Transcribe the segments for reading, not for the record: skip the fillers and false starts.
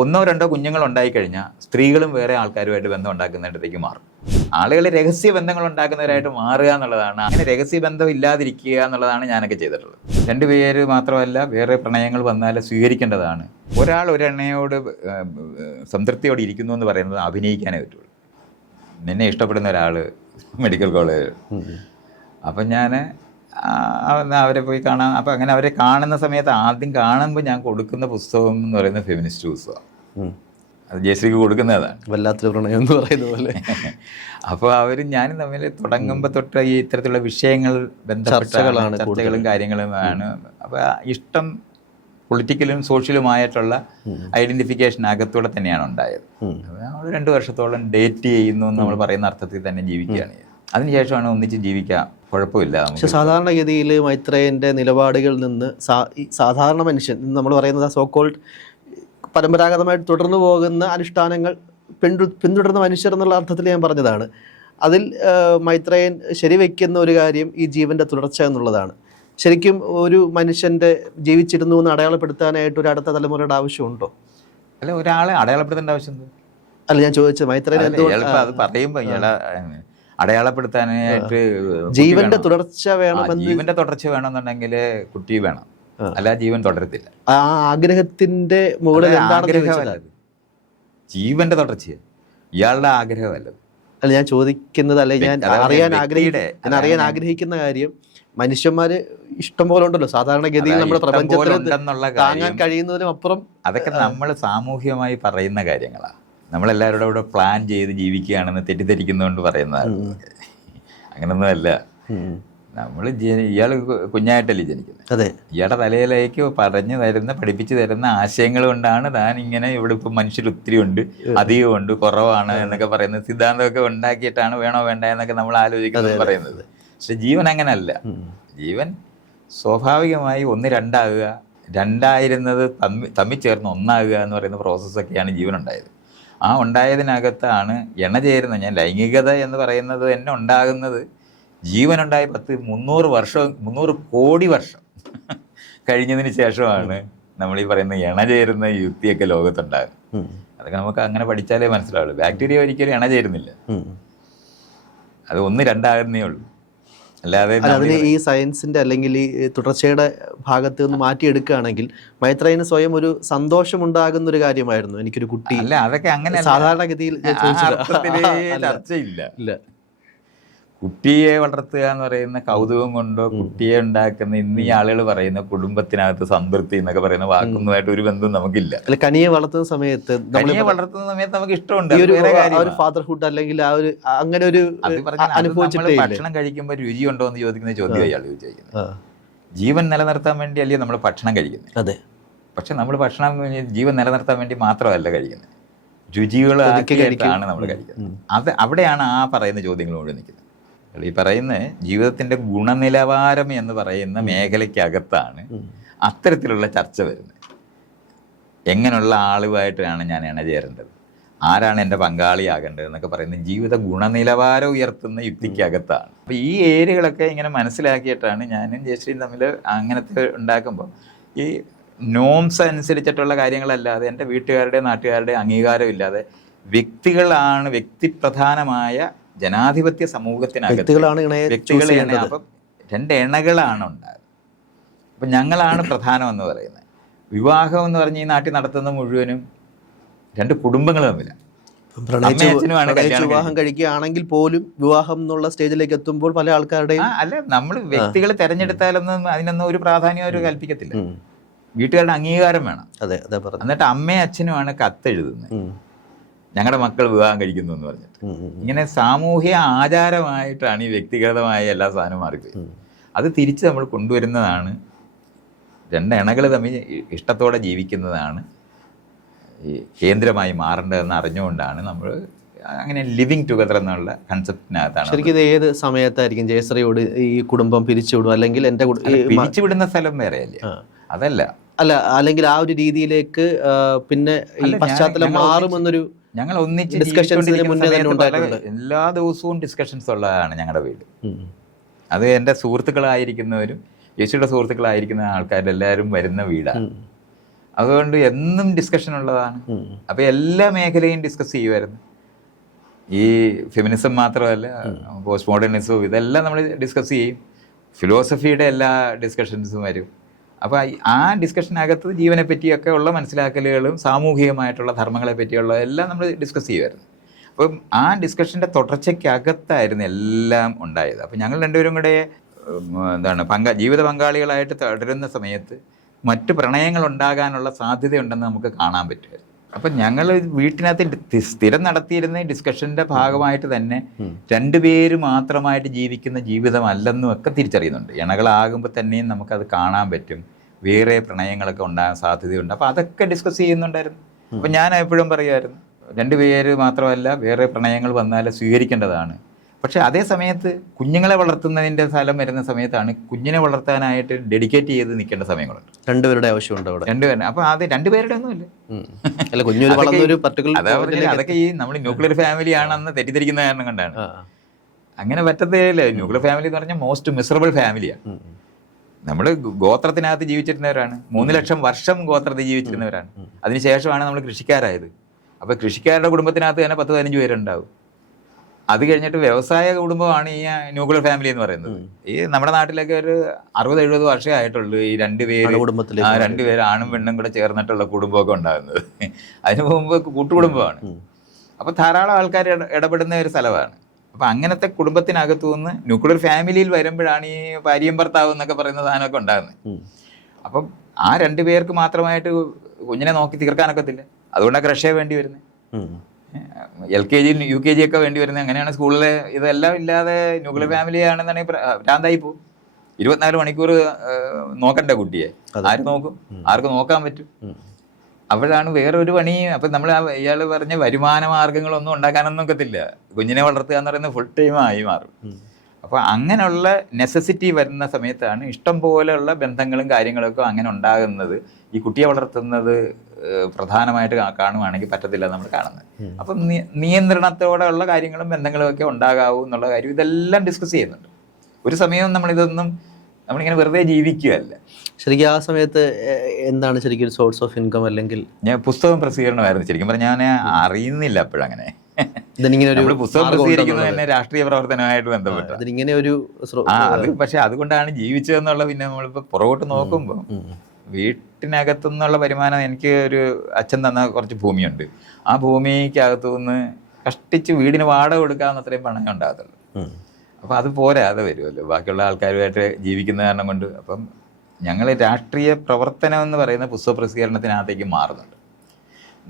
ഒന്നോ രണ്ടോ കുഞ്ഞുങ്ങൾ ഉണ്ടായിക്കഴിഞ്ഞാൽ സ്ത്രീകളും വേറെ ആൾക്കാരുമായിട്ട് ബന്ധം ഉണ്ടാക്കുന്നിടത്തേക്ക് മാറും. ആളുകൾ രഹസ്യ ബന്ധങ്ങൾ ഉണ്ടാക്കുന്നവരായിട്ട് മാറുക എന്നുള്ളതാണ്. അങ്ങനെ രഹസ്യ ബന്ധം ഇല്ലാതിരിക്കുക എന്നുള്ളതാണ് ഞാനൊക്കെ ചെയ്തിട്ടുള്ളത്. രണ്ടുപേര് മാത്രമല്ല, വേറെ പ്രണയങ്ങൾ വന്നാൽ സ്വീകരിക്കേണ്ടതാണ്. ഒരാൾ ഒരെണ്ണയോട് സംതൃപ്തിയോടെ ഇരിക്കുന്നു എന്ന് പറയുന്നത് അഭിനയിക്കാനേ പറ്റുള്ളൂ. നിന്നെ ഇഷ്ടപ്പെടുന്ന ഒരാൾ മെഡിക്കൽ കോളേജ്, അപ്പം ഞാൻ അവരെ പോയി കാണാം. അപ്പം അങ്ങനെ അവരെ കാണുന്ന സമയത്ത് ആദ്യം കാണുമ്പോൾ ഞാൻ കൊടുക്കുന്ന പുസ്തകം എന്ന് പറയുന്നത് ഫെമിനിസ്റ്റ് പുസ്തകമാണ്. അത് ജയശ്രീക്ക് കൊടുക്കുന്നതാണ്. വല്ലാത്തൊരു പ്രണയം എന്ന് പറയുന്ന പോലെ. അപ്പോൾ അവരും ഞാനും തമ്മിൽ തുടങ്ങുമ്പോൾ തൊട്ട് ഈ ഇത്തരത്തിലുള്ള വിഷയങ്ങൾ ബന്ധപ്പെട്ട ചർച്ചകളും കാര്യങ്ങളുമാണ്. അപ്പോൾ ഇഷ്ടം പൊളിറ്റിക്കലും സോഷ്യലുമായിട്ടുള്ള ഐഡന്റിഫിക്കേഷൻ അകത്തൂടെ തന്നെയാണ് ഉണ്ടായത്. നമ്മൾ 2 വർഷത്തോളം ഡേറ്റ് ചെയ്യുന്നു എന്ന് നമ്മൾ പറയുന്ന അർത്ഥത്തിൽ തന്നെ ജീവിക്കുകയാണ്. അതിനുശേഷമാണ് ഒന്നിച്ച് ജീവിക്കാം, കുഴപ്പമില്ല. പക്ഷെ സാധാരണഗതിയിൽ മൈത്രേയൻ്റെ നിലപാടുകളിൽ നിന്ന് സാധാരണ മനുഷ്യൻ നമ്മൾ പറയുന്നത് സോക്കോൾഡ് പരമ്പരാഗതമായിട്ട് തുടർന്നു പോകുന്ന അനുഷ്ഠാനങ്ങൾ പിന്തുടരുന്ന മനുഷ്യർ എന്നുള്ള അർത്ഥത്തിൽ ഞാൻ പറഞ്ഞതാണ്. അതിൽ മൈത്രേയൻ ശരിവെക്കുന്ന ഒരു കാര്യം ഈ ജീവൻ്റെ തുടർച്ച എന്നുള്ളതാണ്. ശരിക്കും ഒരു മനുഷ്യൻ്റെ ജീവിച്ചിരുന്നു എന്ന് അടയാളപ്പെടുത്താനായിട്ട് ഒരു അടുത്ത തലമുറയുടെ ആവശ്യമുണ്ടോ? അല്ല, ഒരാളെ അടയാളപ്പെടുത്തേണ്ട ആവശ്യം അല്ല ഞാൻ ചോദിച്ചത്. മൈത്രേയൻ അത് പറയുമ്പോൾ അടയാളപ്പെടുത്താനായിട്ട് ജീവന്റെ തുടർച്ച വേണം. ജീവന്റെ തുടർച്ച വേണമെന്നുണ്ടെങ്കിൽ കുട്ടി വേണം, അല്ല ജീവൻ തുടരത്തില്ല. ആ ആഗ്രഹത്തിന്റെ മുകളിൽ എന്താണ് ജീവന്റെ തുടർച്ച? ഇയാളുടെ ആഗ്രഹമല്ലത്. അല്ല ഞാൻ ചോദിക്കുന്നത്, അല്ലെ ഞാൻ അറിയാൻ ആഗ്രഹിക്കുന്ന കാര്യം, മനുഷ്യന്മാര് ഇഷ്ടം പോലെ ഉണ്ടല്ലോ സാധാരണഗതിയിൽ നമ്മുടെ പ്രപഞ്ചത്തിൽ താങ്ങാൻ കഴിയുന്നതിനും അപ്പുറം. അതൊക്കെ നമ്മൾ സാമൂഹികമായി പറയുന്ന കാര്യങ്ങളാണ്. നമ്മളെല്ലാവരുടെ കൂടെ പ്ലാൻ ചെയ്ത് ജീവിക്കുകയാണെന്ന് തെറ്റിദ്ധരിക്കുന്നതുകൊണ്ട് പറയുന്നതാണ്. അങ്ങനൊന്നുമല്ല. നമ്മൾ ഇയാൾ കുഞ്ഞായിട്ടല്ലേ ജനിക്കുന്നത്. അതെ, ഇയാളുടെ തലയിലേക്ക് പറഞ്ഞു തരുന്ന, പഠിപ്പിച്ചു തരുന്ന ആശയങ്ങൾ കൊണ്ടാണ് താൻ ഇങ്ങനെ ഇവിടെ ഇപ്പം മനുഷ്യർ ഒത്തിരി ഉണ്ട്, അധികമുണ്ട്, കുറവാണ് എന്നൊക്കെ പറയുന്നത് സിദ്ധാന്തമൊക്കെ ഉണ്ടാക്കിയിട്ടാണ് വേണോ വേണ്ട എന്നൊക്കെ നമ്മൾ ആലോചിക്കുന്നത് പറയുന്നത്. പക്ഷെ ജീവൻ അങ്ങനല്ല. ജീവൻ സ്വാഭാവികമായി 1 2 രണ്ടായിരുന്നത് തമ്മിൽ ചേർന്ന് ഒന്നാകുക എന്ന് പറയുന്ന പ്രോസസ്സൊക്കെയാണ് ജീവൻ ഉണ്ടായത്. ആ ഉണ്ടായതിനകത്താണ് ചേരുന്നത്. ഞാൻ ലൈംഗികത എന്ന് പറയുന്നത് തന്നെ ഉണ്ടാകുന്നത് ജീവനുണ്ടായി 300 കോടി വർഷം കഴിഞ്ഞതിന് ശേഷമാണ് നമ്മൾ ഈ പറയുന്ന ചേരുന്ന യുക്തിയൊക്കെ ലോകത്തുണ്ടാകും. അതൊക്കെ നമുക്ക് അങ്ങനെ പഠിച്ചാലേ മനസ്സിലാവുള്ളൂ. ബാക്ടീരിയ ഒരിക്കലും ചേരുന്നില്ല, അത് 1 2 ഉള്ളൂ. അല്ലാതെ അതിന് ഈ സയൻസിന്റെ അല്ലെങ്കിൽ ഈ തുടർച്ചയുടെ ഭാഗത്ത് നിന്ന് മാറ്റിയെടുക്കുകയാണെങ്കിൽ മൈത്രേയന് സ്വയം ഒരു സന്തോഷം ഉണ്ടാകുന്ന ഒരു കാര്യമായിരുന്നു എനിക്കൊരു കുട്ടി. അല്ല, അതൊക്കെ അങ്ങനെ സാധാരണഗതിയിൽ ചർച്ചയില്ല. കുട്ടിയെ വളർത്തുക എന്ന് പറയുന്ന കൗതുകം കൊണ്ടോ കുട്ടിയെ ഉണ്ടാക്കുന്ന ഇന്ന് ഈ ആളുകൾ പറയുന്ന കുടുംബത്തിനകത്ത് സംതൃപ്തി എന്നൊക്കെ പറയുന്ന വാക്കുന്നതായിട്ട് ഒരു ബന്ധവും നമുക്കില്ല. കനിയെ വളർത്തുന്ന സമയത്ത് നമുക്ക് ഇഷ്ടമുണ്ട്. ഫാദർഹുഡ് അല്ലെങ്കിൽ ആ ഒരു അങ്ങനെ ഒരു ഭക്ഷണം കഴിക്കുമ്പോൾ രുചിയുണ്ടോ എന്ന് ചോദിക്കുന്ന ചോദ്യം അയാൾ ചോദിക്കുന്നത്. ജീവൻ നിലനിർത്താൻ വേണ്ടി അല്ലേ നമ്മൾ ഭക്ഷണം കഴിക്കുന്നത്. അതെ, പക്ഷെ നമ്മൾ ഭക്ഷണം ജീവൻ നിലനിർത്താൻ വേണ്ടി മാത്രമല്ല കഴിക്കുന്നത്, രുചികളാണ് നമ്മൾ കഴിക്കുന്നത്. അവിടെയാണ് ആ പറയുന്ന ചോദ്യങ്ങൾ മുഴുവൻ നിൽക്കുന്നത്. ഈ പറയുന്ന ജീവിതത്തിൻ്റെ ഗുണനിലവാരം എന്ന് പറയുന്ന മേഖലയ്ക്കകത്താണ് അത്തരത്തിലുള്ള ചർച്ച വരുന്നത്. എങ്ങനെയുള്ള ആളുമായിട്ടാണ് ഞാൻ ഇണചേരേണ്ടത്, ആരാണ് എൻ്റെ പങ്കാളിയാകേണ്ടത് എന്നൊക്കെ പറയുന്നത് ജീവിത ഗുണനിലവാരം ഉയർത്തുന്ന യുക്തിക്കകത്താണ്. അപ്പോൾ ഈ ഏരിയകളൊക്കെ ഇങ്ങനെ മനസ്സിലാക്കിയിട്ടാണ് ഞാനും ജയശ്രീയും തമ്മിൽ അങ്ങനത്തെ ഉണ്ടാക്കുമ്പോൾ ഈ നോംസ് അനുസരിച്ചിട്ടുള്ള കാര്യങ്ങളല്ലാതെ എൻ്റെ വീട്ടുകാരുടെ നാട്ടുകാരുടെ അംഗീകാരം ഇല്ലാതെ വ്യക്തികളാണ്, വ്യക്തിപ്രധാനമായ ജനാധിപത്യ സമൂഹത്തിനകത്ത് വ്യക്തികളെയാണ്. അപ്പം 2 ഇണകളാണ് ഉണ്ടായത്. അപ്പം ഞങ്ങളാണ് പ്രധാനം എന്ന് പറയുന്നത്. വിവാഹം എന്ന് പറഞ്ഞ് ഈ നാട്ടിൽ നടത്തുന്ന മുഴുവനും 2 കുടുംബങ്ങൾ തമ്മിലാണ്. വിവാഹം കഴിക്കുകയാണെങ്കിൽ പോലും വിവാഹം എന്നുള്ള സ്റ്റേജിലേക്ക് എത്തുമ്പോൾ പല ആൾക്കാരുടെയും അല്ല, നമ്മൾ വ്യക്തികൾ തിരഞ്ഞെടുത്താലൊന്നും അതിനൊന്നും ഒരു പ്രാധാന്യം അവർ കൽപ്പിക്കത്തില്ല. വീട്ടുകാരുടെ അംഗീകാരം വേണം. അതെ, എന്നിട്ട് അമ്മയും അച്ഛനുമാണ് കത്തെഴുതുന്നത്, ഞങ്ങളുടെ മക്കൾ വിവാഹം കഴിക്കുന്നു എന്ന് പറഞ്ഞിട്ട്. ഇങ്ങനെ സാമൂഹ്യ ആചാരമായിട്ടാണ് ഈ വ്യക്തിഗതമായ എല്ലാ സാധനവും മാറിപ്പോയി. അത് തിരിച്ച് നമ്മൾ കൊണ്ടുവരുന്നതാണ്. 2 ഇണകൾ തമ്മിൽ ഇഷ്ടത്തോടെ ജീവിക്കുന്നതാണ് ഈ കേന്ദ്രമായി മാറേണ്ടതെന്ന് അറിഞ്ഞുകൊണ്ടാണ് നമ്മൾ അങ്ങനെ ലിവിങ് ടുഗദർ എന്നുള്ള കൺസെപ്റ്റിനകത്താണ്. ശരിക്കും ഇത് ഏത് സമയത്തായിരിക്കും ജയശ്രീയോട് ഈ കുടുംബം പിരിച്ചുവിടും, അല്ലെങ്കിൽ എൻ്റെ പിരിച്ചുവിടുന്ന സ്ഥലം വേറെയല്ലേ? അതല്ല, അല്ലെങ്കിൽ ആ ഒരു രീതിയിലേക്ക് പിന്നെ ഈ പശ്ചാത്തലം മാറുമെന്നൊരു ഞങ്ങൾ ഒന്നിച്ച് എല്ലാ ദിവസവും ഡിസ്കഷൻസ് ഉള്ളതാണ് ഞങ്ങളുടെ വീട്. അത് എൻ്റെ സുഹൃത്തുക്കളായിരിക്കുന്നവരും യേശുയുടെ സുഹൃത്തുക്കളായിരിക്കുന്ന ആൾക്കാരെല്ലാവരും വരുന്ന വീടാണ്. അതുകൊണ്ട് എന്നും ഡിസ്കഷൻ ഉള്ളതാണ്. അപ്പോൾ എല്ലാ മേഖലയും ഡിസ്കസ് ചെയ്യുമായിരുന്നു. ഈ ഫെമിനിസം മാത്രമല്ല, പോസ്റ്റ് മോഡേണിസവും ഇതെല്ലാം നമ്മൾ ഡിസ്കസ് ചെയ്യും. ഫിലോസഫിയുടെ എല്ലാ ഡിസ്കഷൻസും വരും. അപ്പോൾ ആ ഡിസ്കഷനകത്ത് ജീവനെ പറ്റിയൊക്കെ ഉള്ള മനസ്സിലാക്കലുകളും സാമൂഹികമായിട്ടുള്ള ധർമ്മങ്ങളെ പറ്റിയുള്ള എല്ലാം നമ്മൾ ഡിസ്കസ് ചെയ്യുമായിരുന്നു. അപ്പം ആ ഡിസ്കഷൻ്റെ തുടർച്ചയ്ക്കകത്തായിരുന്നു എല്ലാം ഉണ്ടായത്. അപ്പം ഞങ്ങൾ രണ്ടുപേരും കൂടെ ജീവിത പങ്കാളികളായിട്ട് തുടരുന്ന സമയത്ത് മറ്റ് പ്രണയങ്ങൾ ഉണ്ടാകാനുള്ള സാധ്യതയുണ്ടെന്ന് നമുക്ക് കാണാൻ പറ്റുമായിരുന്നു. അപ്പം ഞങ്ങൾ വീട്ടിനകത്ത് സ്ഥിരം നടത്തിയിരുന്ന ഡിസ്കഷൻ്റെ ഭാഗമായിട്ട് തന്നെ രണ്ടുപേര് മാത്രമായിട്ട് ജീവിക്കുന്ന ജീവിതമല്ലെന്നും ഒക്കെ തിരിച്ചറിയുന്നുണ്ട്. ഇണകളാകുമ്പോൾ തന്നെയും നമുക്കത് കാണാൻ പറ്റും, വേറെ പ്രണയങ്ങളൊക്കെ ഉണ്ടാകാൻ സാധ്യതയുണ്ട്. അപ്പോൾ അതൊക്കെ ഡിസ്കസ് ചെയ്യുന്നുണ്ടായിരുന്നു. അപ്പം ഞാൻ എപ്പോഴും പറയുമായിരുന്നു, രണ്ടുപേര് മാത്രമല്ല വേറെ പ്രണയങ്ങൾ വന്നാൽ സ്വീകരിക്കേണ്ടതാണ്. പക്ഷേ അതേ സമയത്ത് കുഞ്ഞുങ്ങളെ വളർത്തുന്നതിൻ്റെ സ്ഥലം വരുന്ന സമയത്താണ് കുഞ്ഞിനെ വളർത്താനായിട്ട് ഡെഡിക്കേറ്റ് ചെയ്ത് നിൽക്കേണ്ട സമയങ്ങളുണ്ട്. രണ്ടുപേരുടെ ആവശ്യമുണ്ട് അവിടെ. രണ്ടുപേരുടെ. അപ്പോൾ അത് രണ്ടുപേരുടെ ഒന്നുമില്ല. അതൊക്കെ ഈ നമ്മൾ ന്യൂക്ലിയർ ഫാമിലി ആണെന്ന് തെറ്റിദ്ധരിക്കുന്ന കാരണം കൊണ്ടാണ്. അങ്ങനെ പറ്റത്തേയില്ല. ന്യൂക്ലിയർ ഫാമിലി എന്ന് പറഞ്ഞാൽ മോസ്റ്റ് മിസറബിൾ ഫാമിലിയാണ്. നമ്മൾ ഗോത്രത്തിനകത്ത് ജീവിച്ചിരുന്നവരാണ്. 3 ലക്ഷം വർഷം ഗോത്രത്തിൽ ജീവിച്ചിരുന്നവരാണ്. അതിനുശേഷമാണ് നമ്മൾ കൃഷിക്കാരായത്. അപ്പോൾ കൃഷിക്കാരുടെ കുടുംബത്തിനകത്ത് തന്നെ 10-15 പേരുണ്ടാവും. അത് കഴിഞ്ഞിട്ട് വ്യവസായ കുടുംബമാണ് ഈ ന്യൂക്ലിയർ ഫാമിലി എന്ന് പറയുന്നത്. ഈ നമ്മുടെ നാട്ടിലൊക്കെ ഒരു 60-70 വർഷമേ ആയിട്ടുള്ളൂ ഈ രണ്ടുപേര് ആണും പെണ്ണും കൂടെ ചേർന്നിട്ടുള്ള കുടുംബമൊക്കെ ഉണ്ടാകുന്നത്. അതിന് മുമ്പ് കൂട്ടുകുടുംബമാണ്. അപ്പോൾ ധാരാളം ആൾക്കാർ ഇടപെടുന്ന ഒരു സ്ഥലമാണ്. അപ്പം അങ്ങനത്തെ കുടുംബത്തിനകത്തു നിന്ന് ന്യൂക്ലിയർ ഫാമിലിയിൽ വരുമ്പോഴാണ് ഈ ഭാര്യയും ഭർത്താവ് എന്നൊക്കെ പറയുന്ന സാധനമൊക്കെ ഉണ്ടാകുന്നത്. അപ്പം ആ 2 പേർക്ക് മാത്രമായിട്ട് കുഞ്ഞിനെ നോക്കി തീർക്കാനൊക്കത്തില്ല. അതുകൊണ്ടാണ് ക്രഷേ വേണ്ടി വരുന്നത്, LKG UKG ഒക്കെ വേണ്ടി വരുന്നത്. അങ്ങനെയാണ് സ്കൂളിൽ ഇതെല്ലാം ഇല്ലാതെ ന്യൂക്ലിയർ ഫാമിലി ആണെന്നുണ്ടെങ്കിൽ ഭ്രാന്തായി പോകും. 24 മണിക്കൂർ നോക്കണ്ടേ കുട്ടിയെ? ആര് നോക്കും? ആർക്ക് നോക്കാൻ പറ്റും? അപ്പോഴാണ് വേറൊരു പണി. അപ്പം നമ്മൾ ഇയാൾ പറഞ്ഞ വരുമാന മാർഗങ്ങളൊന്നും ഉണ്ടാക്കാനൊന്നും ഒക്കത്തില്ല. കുഞ്ഞിനെ വളർത്തുക എന്ന് പറയുന്നത് ഫുൾ ടൈം ആയി മാറും. അപ്പോൾ അങ്ങനെയുള്ള നെസസിറ്റി വരുന്ന സമയത്താണ് ഇഷ്ടം പോലെയുള്ള ബന്ധങ്ങളും കാര്യങ്ങളൊക്കെ അങ്ങനെ ഉണ്ടാകുന്നത്. ഈ കുട്ടിയെ വളർത്തുന്നത് പ്രധാനമായിട്ട് കാണുവാണെങ്കിൽ പറ്റത്തില്ല നമ്മൾ കാണുന്നത്. അപ്പം നിയന്ത്രണത്തോടെ ഉള്ള കാര്യങ്ങളും ബന്ധങ്ങളും ഒക്കെ ഉണ്ടാകാവൂ എന്നുള്ള കാര്യം ഇതെല്ലാം ഡിസ്കസ് ചെയ്യുന്നുണ്ട്. ഒരു സമയവും നമ്മളിങ്ങനെ വെറുതെ ജീവിക്കുകയല്ല. ശരിക്കും ആ സമയത്ത് എന്താണ് ശരിക്കും ഒരു സോഴ്സ് ഓഫ് ഇൻകം? അല്ലെങ്കിൽ ഞാൻ പുസ്തകം പ്രസിദ്ധീകരണമായിരുന്നു. ശരിക്കും പറഞ്ഞാൽ ഞാൻ അറിയുന്നില്ല അപ്പോഴങ്ങനെ. നമ്മൾ പുസ്തകം പ്രസിദ്ധീകരിക്കുന്നത് തന്നെ രാഷ്ട്രീയ പ്രവർത്തനമായിട്ട് ബന്ധപ്പെട്ട് അത്. പക്ഷെ അതുകൊണ്ടാണ് ജീവിച്ചതെന്നുള്ള പിന്നെ നമ്മളിപ്പോൾ പുറകോട്ട് നോക്കുമ്പോൾ വീട്ടിനകത്തുനിന്നുള്ള വരുമാനം, എനിക്ക് ഒരു അച്ഛൻ തന്ന കുറച്ച് ഭൂമിയുണ്ട്. ആ ഭൂമിക്കകത്തു നിന്ന് കഷ്ടിച്ച് വീടിന് വാടക കൊടുക്കാവുന്ന അത്രയും പണം ഉണ്ടാകത്തുള്ളൂ. അപ്പോൾ അത് പോരാതെ വരുമല്ലോ ബാക്കിയുള്ള ആൾക്കാരുമായിട്ട് ജീവിക്കുന്ന കാരണം കൊണ്ട്. അപ്പം ഞങ്ങൾ രാഷ്ട്രീയ പ്രവർത്തനം എന്ന് പറയുന്ന പുസ്തക പ്രസിദ്ധീകരണത്തിനകത്തേക്ക് മാറുന്നുണ്ട്.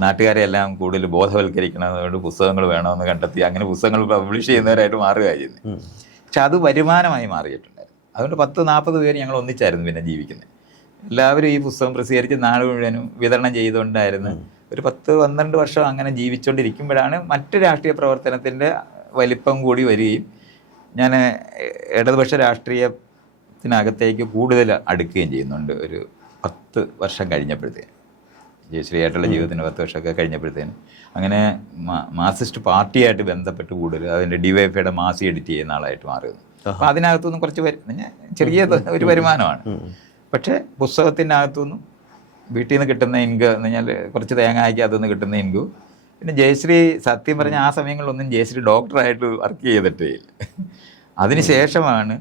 നാട്ടുകാരെ എല്ലാം കൂടുതൽ ബോധവൽക്കരിക്കണമെന്നുകൊണ്ട് പുസ്തകങ്ങൾ വേണമെന്ന് കണ്ടെത്തി അങ്ങനെ പുസ്തകങ്ങൾ പബ്ലിഷ് ചെയ്യുന്നവരായിട്ട് മാറുകയാണ് ചെയ്യുന്നത്. പക്ഷെ അത് വരുമാനമായി മാറിയിട്ടുണ്ടായിരുന്നു. അതുകൊണ്ട് 10-40 പേര് ഞങ്ങൾ ഒന്നിച്ചായിരുന്നു പിന്നെ ജീവിക്കുന്നത്. എല്ലാവരും ഈ പുസ്തകം പ്രസിദ്ധീകരിച്ച് നാട് മുഴുവനും വിതരണം ചെയ്തുകൊണ്ടായിരുന്നു. ഒരു 10-12 വർഷം അങ്ങനെ ജീവിച്ചുകൊണ്ടിരിക്കുമ്പോഴാണ് മറ്റ് രാഷ്ട്രീയ പ്രവർത്തനത്തിൻ്റെ വലിപ്പം കൂടി വരികയും ഞാൻ ഇടതുപക്ഷ രാഷ്ട്രീയത്തിനകത്തേക്ക് കൂടുതൽ അടുക്കുകയും ചെയ്യുന്നുണ്ട്. ഒരു 10 വർഷം കഴിഞ്ഞപ്പോഴത്തേന്, ജയശ്രീയായിട്ടുള്ള ജീവിതത്തിന് 10 വർഷമൊക്കെ കഴിഞ്ഞപ്പോഴത്തേന് അങ്ങനെ മാർക്സിസ്റ്റ് പാർട്ടിയായിട്ട് ബന്ധപ്പെട്ട് കൂടുതൽ അതിൻ്റെ DYFIയുടെ മാസി എഡിറ്റ് ചെയ്യുന്ന ആളായിട്ട് മാറുന്നു. അപ്പോൾ അതിനകത്തുനിന്ന് കുറച്ച് ചെറിയ ഒരു വരുമാനമാണ്. പക്ഷേ പുസ്തകത്തിൻ്റെ അകത്തുനിന്നും വീട്ടിൽ നിന്ന് കിട്ടുന്ന ഇൻകം എന്ന് പറഞ്ഞാൽ കുറച്ച് തേങ്ങയ്ക്ക് അതൊന്നും കിട്ടുന്ന ഇൻകം. പിന്നെ ജയശ്രീ സത്യം പറഞ്ഞാൽ ആ സമയങ്ങളിലൊന്നും ജയശ്രീ ഡോക്ടറായിട്ട് വർക്ക് ചെയ്തിട്ടേ ഇല്ല. അതിനുശേഷമാണ്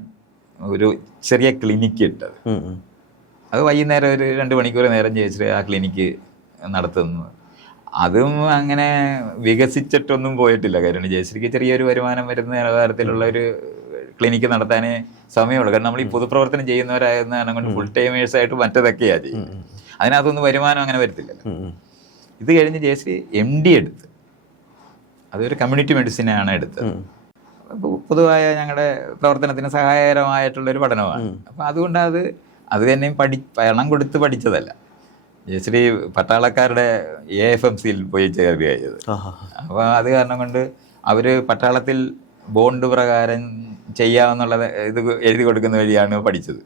ഒരു ചെറിയ ക്ലിനിക്ക് ഇട്ടത്. അത് വൈകുന്നേരം ഒരു 2 മണിക്കൂർ നേരം ജയശ്രീ ആ ക്ലിനിക്ക് നടത്തുന്നു. അതും അങ്ങനെ വികസിച്ചിട്ടൊന്നും പോയിട്ടില്ല. കാരണം ജയശ്രീക്ക് ചെറിയൊരു വരുമാനം വരുന്ന തരത്തിലുള്ള ഒരു ക്ലിനിക്ക് നടത്താനേ സമയമുള്ളൂ. കാരണം നമ്മൾ ഈ പൊതുപ്രവർത്തനം ചെയ്യുന്നവരായിരുന്ന കാരണം കൊണ്ട് ഫുൾ ടൈമേഴ്സായിട്ട് മറ്റേതൊക്കെയാണ് ചെയ്യുന്നത്. അതിനകത്തൊന്നും വരുമാനം അങ്ങനെ വരത്തില്ലല്ലോ. ഇത് കഴിഞ്ഞ് ജയശ്രീ MD എടുത്ത്, അതൊരു കമ്മ്യൂണിറ്റി മെഡിസിനാണ് എടുത്തത്. പൊതുവായ ഞങ്ങളുടെ പ്രവർത്തനത്തിന് സഹായകരമായിട്ടുള്ളൊരു പഠനമാണ്. അപ്പം അതുകൊണ്ട് അത് തന്നെയും പണം കൊടുത്ത് പഠിച്ചതല്ല. ജയശ്രീ പട്ടാളക്കാരുടെ AFMCയിൽ പോയി ചേരുകയാണ് ചെയ്തത്. അപ്പോൾ അത് കാരണം കൊണ്ട് അവർ പട്ടാളത്തിൽ ബോണ്ട് പ്രകാരം ചെയ്യാമെന്നുള്ളത് ഇത് എഴുതി കൊടുക്കുന്ന വഴിയാണ് പഠിച്ചത്.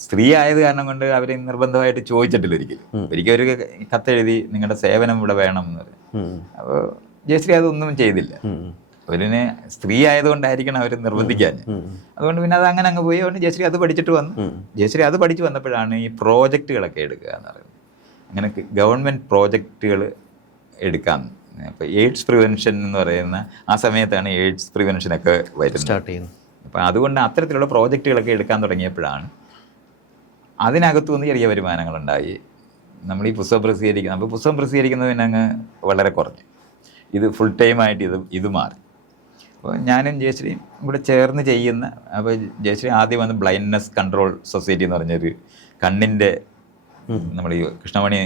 സ്ത്രീ ആയത് കാരണം കൊണ്ട് അവർ നിർബന്ധമായിട്ട് ചോദിച്ചിട്ടില്ല ഒരിക്കലും ഒരു കത്തെഴുതി നിങ്ങളുടെ സേവനം ഇവിടെ വേണം എന്ന് പറയും. അപ്പോൾ ജയശ്രീ അതൊന്നും ചെയ്തില്ല. അവരിനെ സ്ത്രീ ആയതുകൊണ്ടായിരിക്കണം അവർ നിർബന്ധിക്കാൻ. അതുകൊണ്ട് പിന്നെ അത് അങ്ങനെ അങ്ങ് പോയി. അതുകൊണ്ട് ജയശ്രീ അത് പഠിച്ചിട്ട് വന്നു. ജയശ്രീ അത് പഠിച്ചു വന്നപ്പോഴാണ് ഈ പ്രോജക്റ്റുകളൊക്കെ എടുക്കുക എന്ന് പറയുന്നത്. അങ്ങനെ ഗവൺമെൻറ് പ്രോജക്റ്റുകൾ എടുക്കാം. അപ്പോൾ എയ്ഡ്സ് പ്രിവെൻഷൻ എന്ന് പറയുന്ന ആ സമയത്താണ് എയ്ഡ്സ് പ്രിവെൻഷനൊക്കെ വരുന്നത്, സ്റ്റാർട്ട് ചെയ്യുന്നത്. അപ്പോൾ അതുകൊണ്ട് അത്തരത്തിലുള്ള പ്രോജക്റ്റുകളൊക്കെ എടുക്കാൻ തുടങ്ങിയപ്പോഴാണ് അതിനകത്തു നിന്ന് ചെറിയ വരുമാനങ്ങളുണ്ടായി. നമ്മൾ ഈ പുസ്തകം പ്രസിദ്ധീകരിക്കുന്നത്, അപ്പോൾ പുസ്തകം പ്രസിദ്ധീകരിക്കുന്നത് പിന്നെ അങ്ങ് വളരെ കുറഞ്ഞു. ഇത് ഫുൾ ടൈമായിട്ട് ഇത് മാറി. അപ്പോൾ ഞാനും ജയശ്രീയും കൂടെ ചേർന്ന് ചെയ്യുന്ന, അപ്പോൾ ജയശ്രീ ആദ്യം വന്ന് ബ്ലൈൻഡ്നെസ് കൺട്രോൾ സൊസൈറ്റി എന്ന് പറഞ്ഞൊരു കണ്ണിൻ്റെ, നമ്മൾ ഈ കൃഷ്ണമണി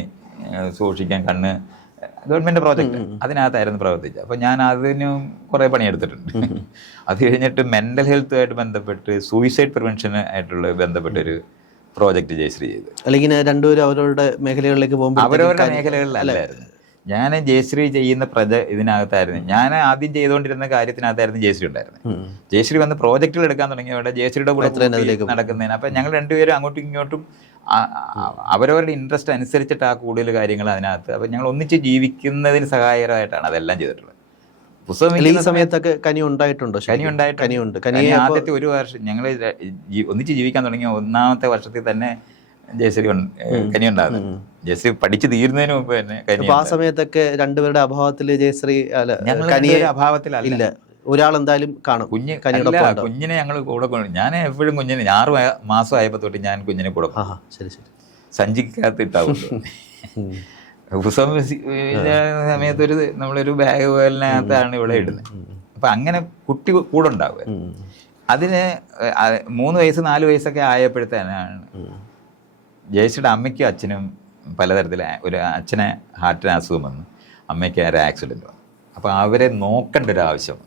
സൂക്ഷിക്കാൻ കണ്ണ് ഗവൺമെൻറ് പ്രോജക്റ്റ്, അതിനകത്തായിരുന്നു പ്രവർത്തിച്ചത്. അപ്പോൾ ഞാൻ അതിനും കുറേ പണിയെടുത്തിട്ടുണ്ട്. അത് കഴിഞ്ഞിട്ട് മെൻ്റൽ ഹെൽത്തുമായിട്ട് ബന്ധപ്പെട്ട് സൂയിസൈഡ് പ്രിവെൻഷനായിട്ടുള്ള ബന്ധപ്പെട്ടൊരു പ്രോജക്റ്റ് ജയശ്രീ ചെയ്തു. അല്ലെങ്കിൽ രണ്ടുപേരും അവരവരുടെ മേഖലകളിലേക്ക് പോകുമ്പോൾ അവരവരുടെ മേഖലകളിലല്ലായിരുന്നു. ഞാൻ ജയശ്രീ ചെയ്യുന്ന ഇതിനകത്തായിരുന്നു. ഞാൻ ആദ്യം ചെയ്തുകൊണ്ടിരുന്ന കാര്യത്തിനകത്തായിരുന്നു ജയശ്രീ ഉണ്ടായിരുന്നത്. ജയശ്രീ വന്ന് പ്രോജക്റ്റുകൾ എടുക്കാൻ തുടങ്ങിയവിടെ ജയശ്രീയുടെ കൂടെ നടക്കുന്നതിന്, അപ്പം ഞങ്ങൾ രണ്ടുപേരും അങ്ങോട്ടും ഇങ്ങോട്ടും അവരവരുടെ ഇൻട്രസ്റ്റ് അനുസരിച്ചിട്ട് ആ കൂടുതൽ കാര്യങ്ങൾ അതിനകത്ത്, അപ്പം ഞങ്ങൾ ഒന്നിച്ച് ജീവിക്കുന്നതിന് സഹായകരമായിട്ടാണ് അതെല്ലാം ചെയ്തിട്ടുള്ളത്. പുസ്തകം ഈ സമയത്തൊക്കെ കനി ഉണ്ടായിട്ടുണ്ടോ? കനിയുണ്ട്. ആദ്യത്തെ ഒരു വർഷം ഞങ്ങൾ ഒന്നിച്ച് ജീവിക്കാൻ തുടങ്ങിയ ഒന്നാമത്തെ വർഷത്തിൽ തന്നെ ജയശ്രീ കനി ഉണ്ടാകുന്നത്. ജയശ്രീ പഠിച്ചു തീരുന്നതിന് മുമ്പ് തന്നെ കനി. ആ സമയത്തൊക്കെ രണ്ടുപേരുടെ അഭാവത്തില് ജയശ്രീ അഭാവത്തിലല്ല, ഒരാൾ എന്തായാലും കാണും. കുഞ്ഞിനെ ഞങ്ങൾ കൂടെ കൊണ്ടു. ഞാൻ എപ്പോഴും കുഞ്ഞിനെ 6 മാസമായപ്പോൾ തൊട്ട് ഞാൻ കുഞ്ഞിനെ കൂടെ സഞ്ചിക്കകത്ത് ഇട്ടാവുള്ളൂ. പുസ്തകം സമയത്ത് നമ്മളൊരു ബാഗ് പോലിനകത്താണ് ഇവിടെ ഇടുന്നത്. അപ്പം അങ്ങനെ കുട്ടി കൂടെ ഉണ്ടാവുക. അതിന് 3 വയസ്സ് 4 വയസ്സൊക്കെ ആയപ്പോഴത്തേനാണ് ജയശ്രീയുടെ അമ്മയ്ക്കും അച്ഛനും പലതരത്തിൽ, ഒരു അച്ഛനെ ഹാർട്ടിന് അസുഖം വന്നു, അമ്മയ്ക്ക് ഒരു ആക്സിഡൻറ്റ് വന്നു. അപ്പോൾ അവരെ നോക്കേണ്ട ഒരു ആവശ്യം.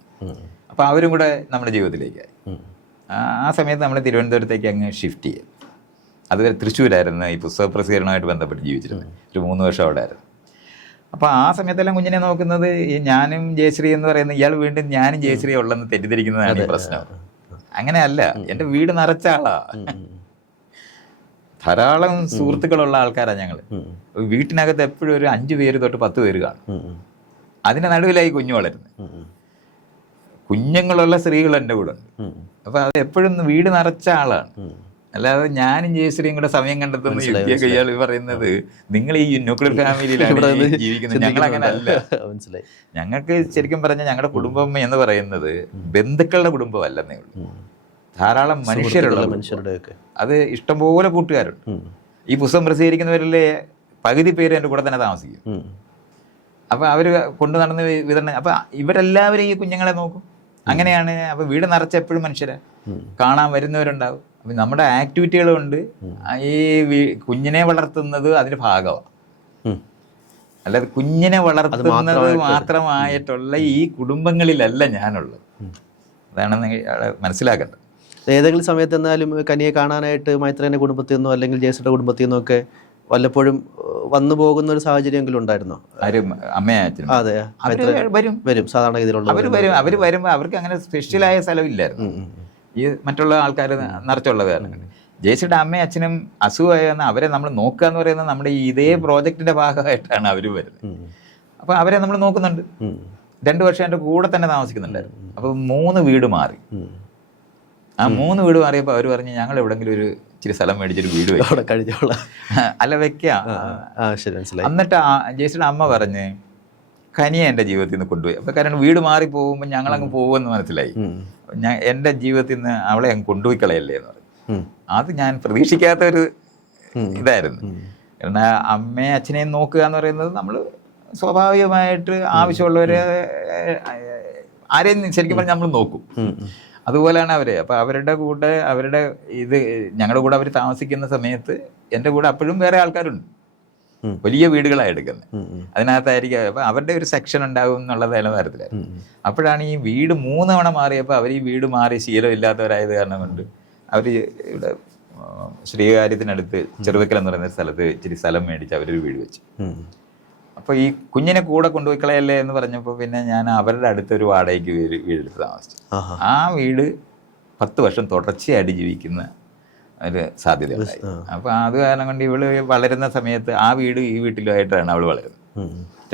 അപ്പോൾ അവരും കൂടെ നമ്മുടെ ജീവിതത്തിലേക്കായി. ആ സമയത്ത് നമ്മൾ തിരുവനന്തപുരത്തേക്ക് അങ്ങ് ഷിഫ്റ്റ് ചെയ്യും. അതുവരെ തൃശ്ശൂരായിരുന്നു ഈ പുസ്തക പ്രസിദ്ധീകരണമായിട്ട് ബന്ധപ്പെട്ട് ജീവിച്ചിരുന്നത്. ഒരു 3 വർഷം അവിടെ ആയിരുന്നു. അപ്പോൾ ആ സമയത്തെല്ലാം കുഞ്ഞിനെ നോക്കുന്നത് ഞാനും ജയശ്രീ എന്ന് പറയുന്നത്, ഇയാൾ വീണ്ടും ഞാനും ജയശ്രീ ഉള്ളെന്ന് തെറ്റിദ്ധരിക്കുന്നതാണ് ഈ പ്രശ്നം. അങ്ങനെയല്ല, എൻ്റെ വീട് നിറച്ച ആളാ, ധാരാളം സുഹൃത്തുക്കളുള്ള ആൾക്കാരാണ് ഞങ്ങൾ. വീട്ടിനകത്ത് എപ്പോഴും ഒരു 5 പേര് തൊട്ട് 10 പേര് കാണും. അതിൻ്റെ നടുവിലായി കുഞ്ഞു വളരുന്നത്. കുഞ്ഞുങ്ങളുള്ള സ്ത്രീകൾ എൻ്റെ കൂടെ ഉണ്ട്. അപ്പോൾ അത് എപ്പോഴും വീട് നിറച്ച ആളാണ്. അല്ലാതെ ഞാനും ജയശ്രീയും കൂടെ സമയം കണ്ടെത്തുന്ന യുക്തിയൊക്കെ ഇയാൾ പറയുന്നത്, നിങ്ങൾ ഈ ന്യൂക്ലിയർ ഫാമിലിയിലാണ് ജീവിക്കുന്നത്, ഞങ്ങളങ്ങനെ അല്ല. ഞങ്ങൾക്ക് ശരിക്കും പറഞ്ഞാൽ ഞങ്ങളുടെ കുടുംബം എന്ന് പറയുന്നത് ബന്ധുക്കളുടെ കുടുംബമല്ലെന്നേ ഉള്ളൂ. ധാരാളം മനുഷ്യരുടെ, അത് ഇഷ്ടംപോലെ കൂട്ടുകാരുണ്ട്. ഈ പുസ്തകം പ്രസിദ്ധീകരിക്കുന്നവരിലെ പകുതി പേര് എൻ്റെ കൂടെ തന്നെ താമസിക്കും. അപ്പോൾ അവർ കൊണ്ടു നടന്ന് വിതരണം. അപ്പോൾ ഇവരെല്ലാവരും ഈ കുഞ്ഞുങ്ങളെ നോക്കും. അങ്ങനെയാണ്. അപ്പോൾ വീട് നിറച്ചെപ്പോഴും മനുഷ്യരെ കാണാൻ വരുന്നവരുണ്ടാവും. അപ്പം നമ്മുടെ ആക്ടിവിറ്റികൾ കൊണ്ട് ഈ കുഞ്ഞിനെ വളർത്തുന്നത് അതിന് ഭാഗമാണ്. അല്ലാതെ കുഞ്ഞിനെ വളർത്തുന്നത് മാത്രമായിട്ടുള്ള ഈ കുടുംബങ്ങളിലല്ല ഞാനുള്ളത്. അതാണ് മനസ്സിലാക്കേണ്ടത്. ഏതെങ്കിലും സമയത്ത് എന്നാലും കനിയെ കാണാനായിട്ട് മൈത്രേൻ്റെ കുടുംബത്തിൽ നിന്നോ അല്ലെങ്കിൽ ജയശ്രീയുടെ കുടുംബത്തിൽ നിന്നോ ഒക്കെ വല്ലപ്പോഴും വന്നു പോകുന്ന ഒരു സാഹചര്യമെങ്കിലും ഉണ്ടായിരുന്നോ? അതെ, വരും സാധാരണഗതിയിലുള്ള. അവർ വരുമ്പോൾ അവർക്ക് അങ്ങനെ സ്പെഷ്യലായ സ്ഥലമില്ലായിരുന്നു. ഈ മറ്റുള്ള ആൾക്കാർ നിറച്ചുള്ളത് കാരണം ജയശ്രീയുടെ അമ്മയും അച്ഛനും അസുഖമായി വന്നാൽ അവരെ നമ്മൾ നോക്കുക എന്ന് പറയുന്നത് നമ്മുടെ ഇതേ പ്രോജക്റ്റിന്റെ ഭാഗമായിട്ടാണ് അവർ വരുന്നത്. അപ്പോൾ അവരെ നമ്മൾ നോക്കുന്നുണ്ട്. 2 വർഷം എൻ്റെ കൂടെ തന്നെ താമസിക്കുന്നുണ്ടായിരുന്നു. അപ്പോൾ 3 വീട് മാറി. ആ 3 വീട് മാറിയപ്പോൾ അവർ പറഞ്ഞു, ഞങ്ങൾ എവിടെങ്കിലും ഒരു ഇച്ചിരി സ്ഥലം മേടിച്ചൊരു വീട് കഴിഞ്ഞോളാം, അല്ല വെക്കാം. എന്നിട്ട് ജയശ്രീയുടെ അമ്മ പറഞ്ഞ് കനിയെ എൻ്റെ ജീവിതത്തിൽ നിന്ന് കൊണ്ടുപോയി. അപ്പോൾ കാരണം വീട് മാറി പോകുമ്പോൾ ഞങ്ങളങ്ങ് പോകുമെന്ന് മനസ്സിലായി. എൻ്റെ ജീവിതത്തിൽ നിന്ന് അവളെ അങ്ങ് കൊണ്ടുപോയി കളയല്ലേ എന്ന് പറഞ്ഞു. അത് ഞാൻ പ്രതീക്ഷിക്കാത്തൊരു ഇതായിരുന്നു. കാരണം അമ്മയും അച്ഛനെയും നോക്കുക എന്ന് പറയുന്നത് നമ്മൾ സ്വാഭാവികമായിട്ട് ആവശ്യമുള്ളവരെ ആരെയും ശരിക്കും പറഞ്ഞാൽ നമ്മൾ നോക്കും. അതുപോലെയാണ് അവർ. അപ്പോൾ അവരുടെ കൂടെ ഞങ്ങളുടെ കൂടെ അവർ താമസിക്കുന്ന സമയത്ത് എൻ്റെ കൂടെ അപ്പോഴും വേറെ ആൾക്കാരുണ്ട്. വലിയ വീടുകളാണ് എടുക്കുന്നത്. അതിനകത്തായിരിക്കും. അപ്പോൾ അവരുടെ ഒരു സെക്ഷൻ ഉണ്ടാകും എന്നുള്ള നിലവാരത്തിലായിരുന്നു. അപ്പോഴാണ് ഈ വീട് 3 തവണ മാറിയപ്പോൾ അവർ ഈ വീട് മാറി ശീലമില്ലാത്തവരായത് കാരണം കൊണ്ട് അവർ ഇവിടെ ശ്രീകാര്യത്തിനടുത്ത് ചെറുവക്കൽ എന്ന് പറയുന്ന സ്ഥലത്ത് ഇച്ചിരി സ്ഥലം മേടിച്ച് അവരൊരു വീട് വെച്ചു. അപ്പോൾ ഈ കുഞ്ഞിനെ കൂടെ കൊണ്ടുപോയി കളയല്ലേ എന്ന് പറഞ്ഞപ്പോൾ പിന്നെ ഞാൻ അവരുടെ അടുത്തൊരു വാടകയ്ക്ക് വീടെടുത്ത് താമസിച്ചു. ആ വീട് 10 വർഷം തുടർച്ചയായിട്ട് ജീവിക്കുന്ന ഒരു സാധ്യതയുണ്ടായി. അപ്പോൾ അത് കാരണം കൊണ്ട് ഇവള് വളരുന്ന സമയത്ത് ആ വീട് ഈ വീട്ടിലുമായിട്ടാണ് അവൾ വളരുന്നത്.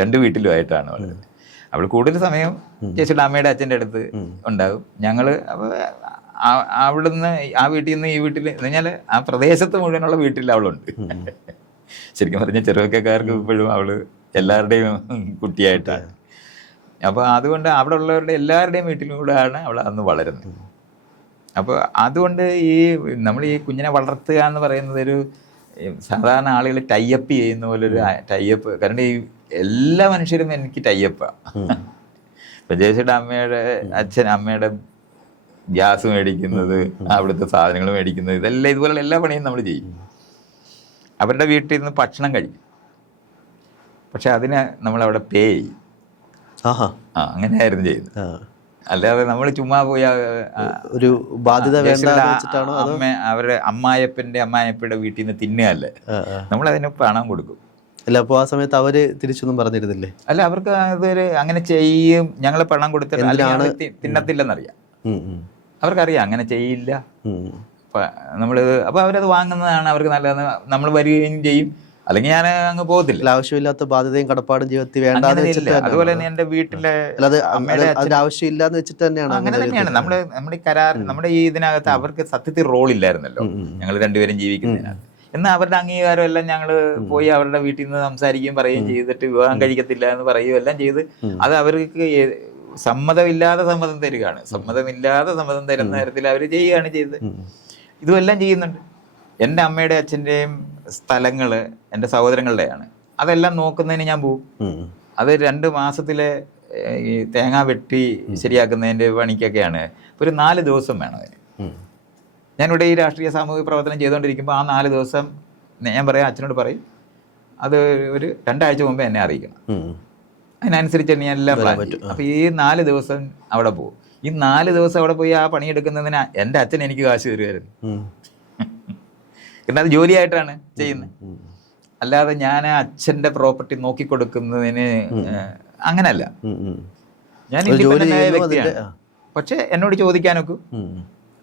2 വീട്ടിലുമായിട്ടാണ് വളരുന്നത്. അവൾ കൂടുതൽ സമയം ചേച്ചിയുടെ അമ്മയുടെ അച്ഛൻ്റെ അടുത്ത് ഉണ്ടാകും. ഞങ്ങൾ അവിടുന്ന് ആ വീട്ടിൽ നിന്ന് ഈ വീട്ടിൽ എന്ന് പറഞ്ഞാൽ ആ പ്രദേശത്ത് മുഴുവനുള്ള വീട്ടിൽ അവളുണ്ട്. ശരിക്കും പറഞ്ഞ ചെറുപ്പക്കാർക്ക് ഇപ്പോഴും അവള് എല്ലാവരുടെയും കുട്ടിയായിട്ടാണ്. അപ്പോൾ അതുകൊണ്ട് അവിടെ ഉള്ളവരുടെ എല്ലാവരുടെയും വീട്ടിലൂടെയാണ് അവൾ അന്ന് വളരുന്നത്. അപ്പോൾ അതുകൊണ്ട് ഈ നമ്മൾ ഈ കുഞ്ഞിനെ വളർത്തുക എന്ന് പറയുന്നത് ഒരു സാധാരണ ആളുകൾ ടൈപ്പ് ചെയ്യുന്ന പോലെ ഒരു ടൈപ്പ്. കാരണം ഈ എല്ലാ മനുഷ്യരും എനിക്ക് ടൈപ്പാണ്. ഇപ്പം ജയശ്രീയുടെ അമ്മയുടെ ഗ്യാസ് മേടിക്കുന്നത്, അവിടുത്തെ സാധനങ്ങൾ മേടിക്കുന്നത്, ഇതെല്ലാം ഇതുപോലുള്ള എല്ലാ പണിയും നമ്മൾ ചെയ്യും. അവരുടെ വീട്ടിൽ നിന്ന് ഭക്ഷണം കഴിക്കും, പക്ഷെ അതിന് നമ്മളവിടെ പേ ചെയ്യും. അങ്ങനെയായിരുന്നു ചെയ്യുന്നത്. അല്ലാതെ നമ്മൾ ചുമ്മാ പോയി ഒരു ബാധ്യത അവരുടെ അമ്മായപ്പയുടെ വീട്ടിൽ നിന്ന് തിന്നുകയല്ലേ, നമ്മളതിന് പണം കൊടുക്കും. അല്ല, അപ്പോൾ ആ സമയത്ത് അവര് തിരിച്ചൊന്നും പറഞ്ഞിരുന്നില്ലേ? അല്ല, അവർക്ക് അതൊരു അങ്ങനെ ചെയ്യും, ഞങ്ങൾ പണം കൊടുത്തിട്ട് തിന്നത്തില്ലെന്നറിയാം. അവർക്കറിയാം അങ്ങനെ ചെയ്യില്ല. അപ്പോൾ അവരത് വാങ്ങുന്നതാണ് അവർക്ക് നല്ലതെന്ന്. നമ്മൾ വരികയും ചെയ്യും, അല്ലെങ്കിൽ ഞാൻ അങ്ങ് പോകത്തില്ല. ആവശ്യമില്ലാത്ത ബാധ്യതയും കടപ്പാടും ജീവിതത്തിൽ വേണ്ടാന്ന് വെച്ചിട്ട്. അതുപോലെ തന്നെ എൻ്റെ വീട്ടിലെ ആവശ്യമില്ലാന്ന് വെച്ചിട്ട് തന്നെയാണ്. അങ്ങനെ തന്നെയാണ് നമ്മുടെ കരാർ, നമ്മുടെ ഈ ഇതിനകത്ത് അവർക്ക് സത്യത്തിൽ റോൾ ഇല്ലായിരുന്നല്ലോ, ഞങ്ങൾ രണ്ടുപേരും ജീവിക്കുന്നതിനകത്ത്. എന്നാൽ അവരുടെ അംഗീകാരം എല്ലാം ഞങ്ങൾ പോയി അവരുടെ വീട്ടിൽ നിന്ന് സംസാരിക്കുകയും പറയുകയും ചെയ്തിട്ട് വിവാഹം കഴിക്കത്തില്ല എന്ന് പറയുകയും എല്ലാം ചെയ്ത് അത് അവർക്ക് സമ്മതമില്ലാതെ സമ്മതം തരികയാണ്. സമ്മതമില്ലാതെ സമ്മതം തരുന്ന തരത്തിൽ അവർ ചെയ്യുകയാണ് ചെയ്തത്. ഇതുമെല്ലാം ചെയ്യുന്നുണ്ട്. എൻ്റെ അമ്മയുടെ അച്ഛൻ്റെയും സ്ഥലങ്ങൾ എൻ്റെ സഹോദരങ്ങളുടെയാണ്. അതെല്ലാം നോക്കുന്നതിന് ഞാൻ പോകും. അത് 2 മാസത്തിലെ ഈ തേങ്ങ വെട്ടി ശരിയാക്കുന്നതിൻ്റെ പണിക്കൊക്കെയാണ്. ഒരു 4 ദിവസം വേണം അതിന്. ഞാനിവിടെ ഈ രാഷ്ട്രീയ സാമൂഹിക പ്രവർത്തനം ചെയ്തുകൊണ്ടിരിക്കുമ്പോൾ ആ 4 ദിവസം ഞാൻ പറയാം, അച്ഛനോട് പറയും, അത് ഒരു 2 ആഴ്ച മുമ്പേ എന്നെ അറിയിക്കണം. അതിനനുസരിച്ച് ഞാൻ എല്ലാം പ്ലാൻ ചെയ്യും. അപ്പോൾ ഈ 4 ദിവസം അവിടെ പോകും. ഈ 4 ദിവസം അവിടെ പോയി ആ പണിയെടുക്കുന്നതിന് എൻ്റെ അച്ഛൻ എനിക്ക് കാശ് തരുമായിരുന്നു. കാരണം അത് ജോലിയായിട്ടാണ് ചെയ്യുന്നത്. അല്ലാതെ ഞാൻ അച്ഛൻ്റെ പ്രോപ്പർട്ടി നോക്കിക്കൊടുക്കുന്നതിന് അങ്ങനല്ല. ഞാൻ ഇൻഡിപെൻഡൻ്റായ വ്യക്തിയാണ്. പക്ഷെ എന്നോട് ചോദിക്കാനൊക്കെ.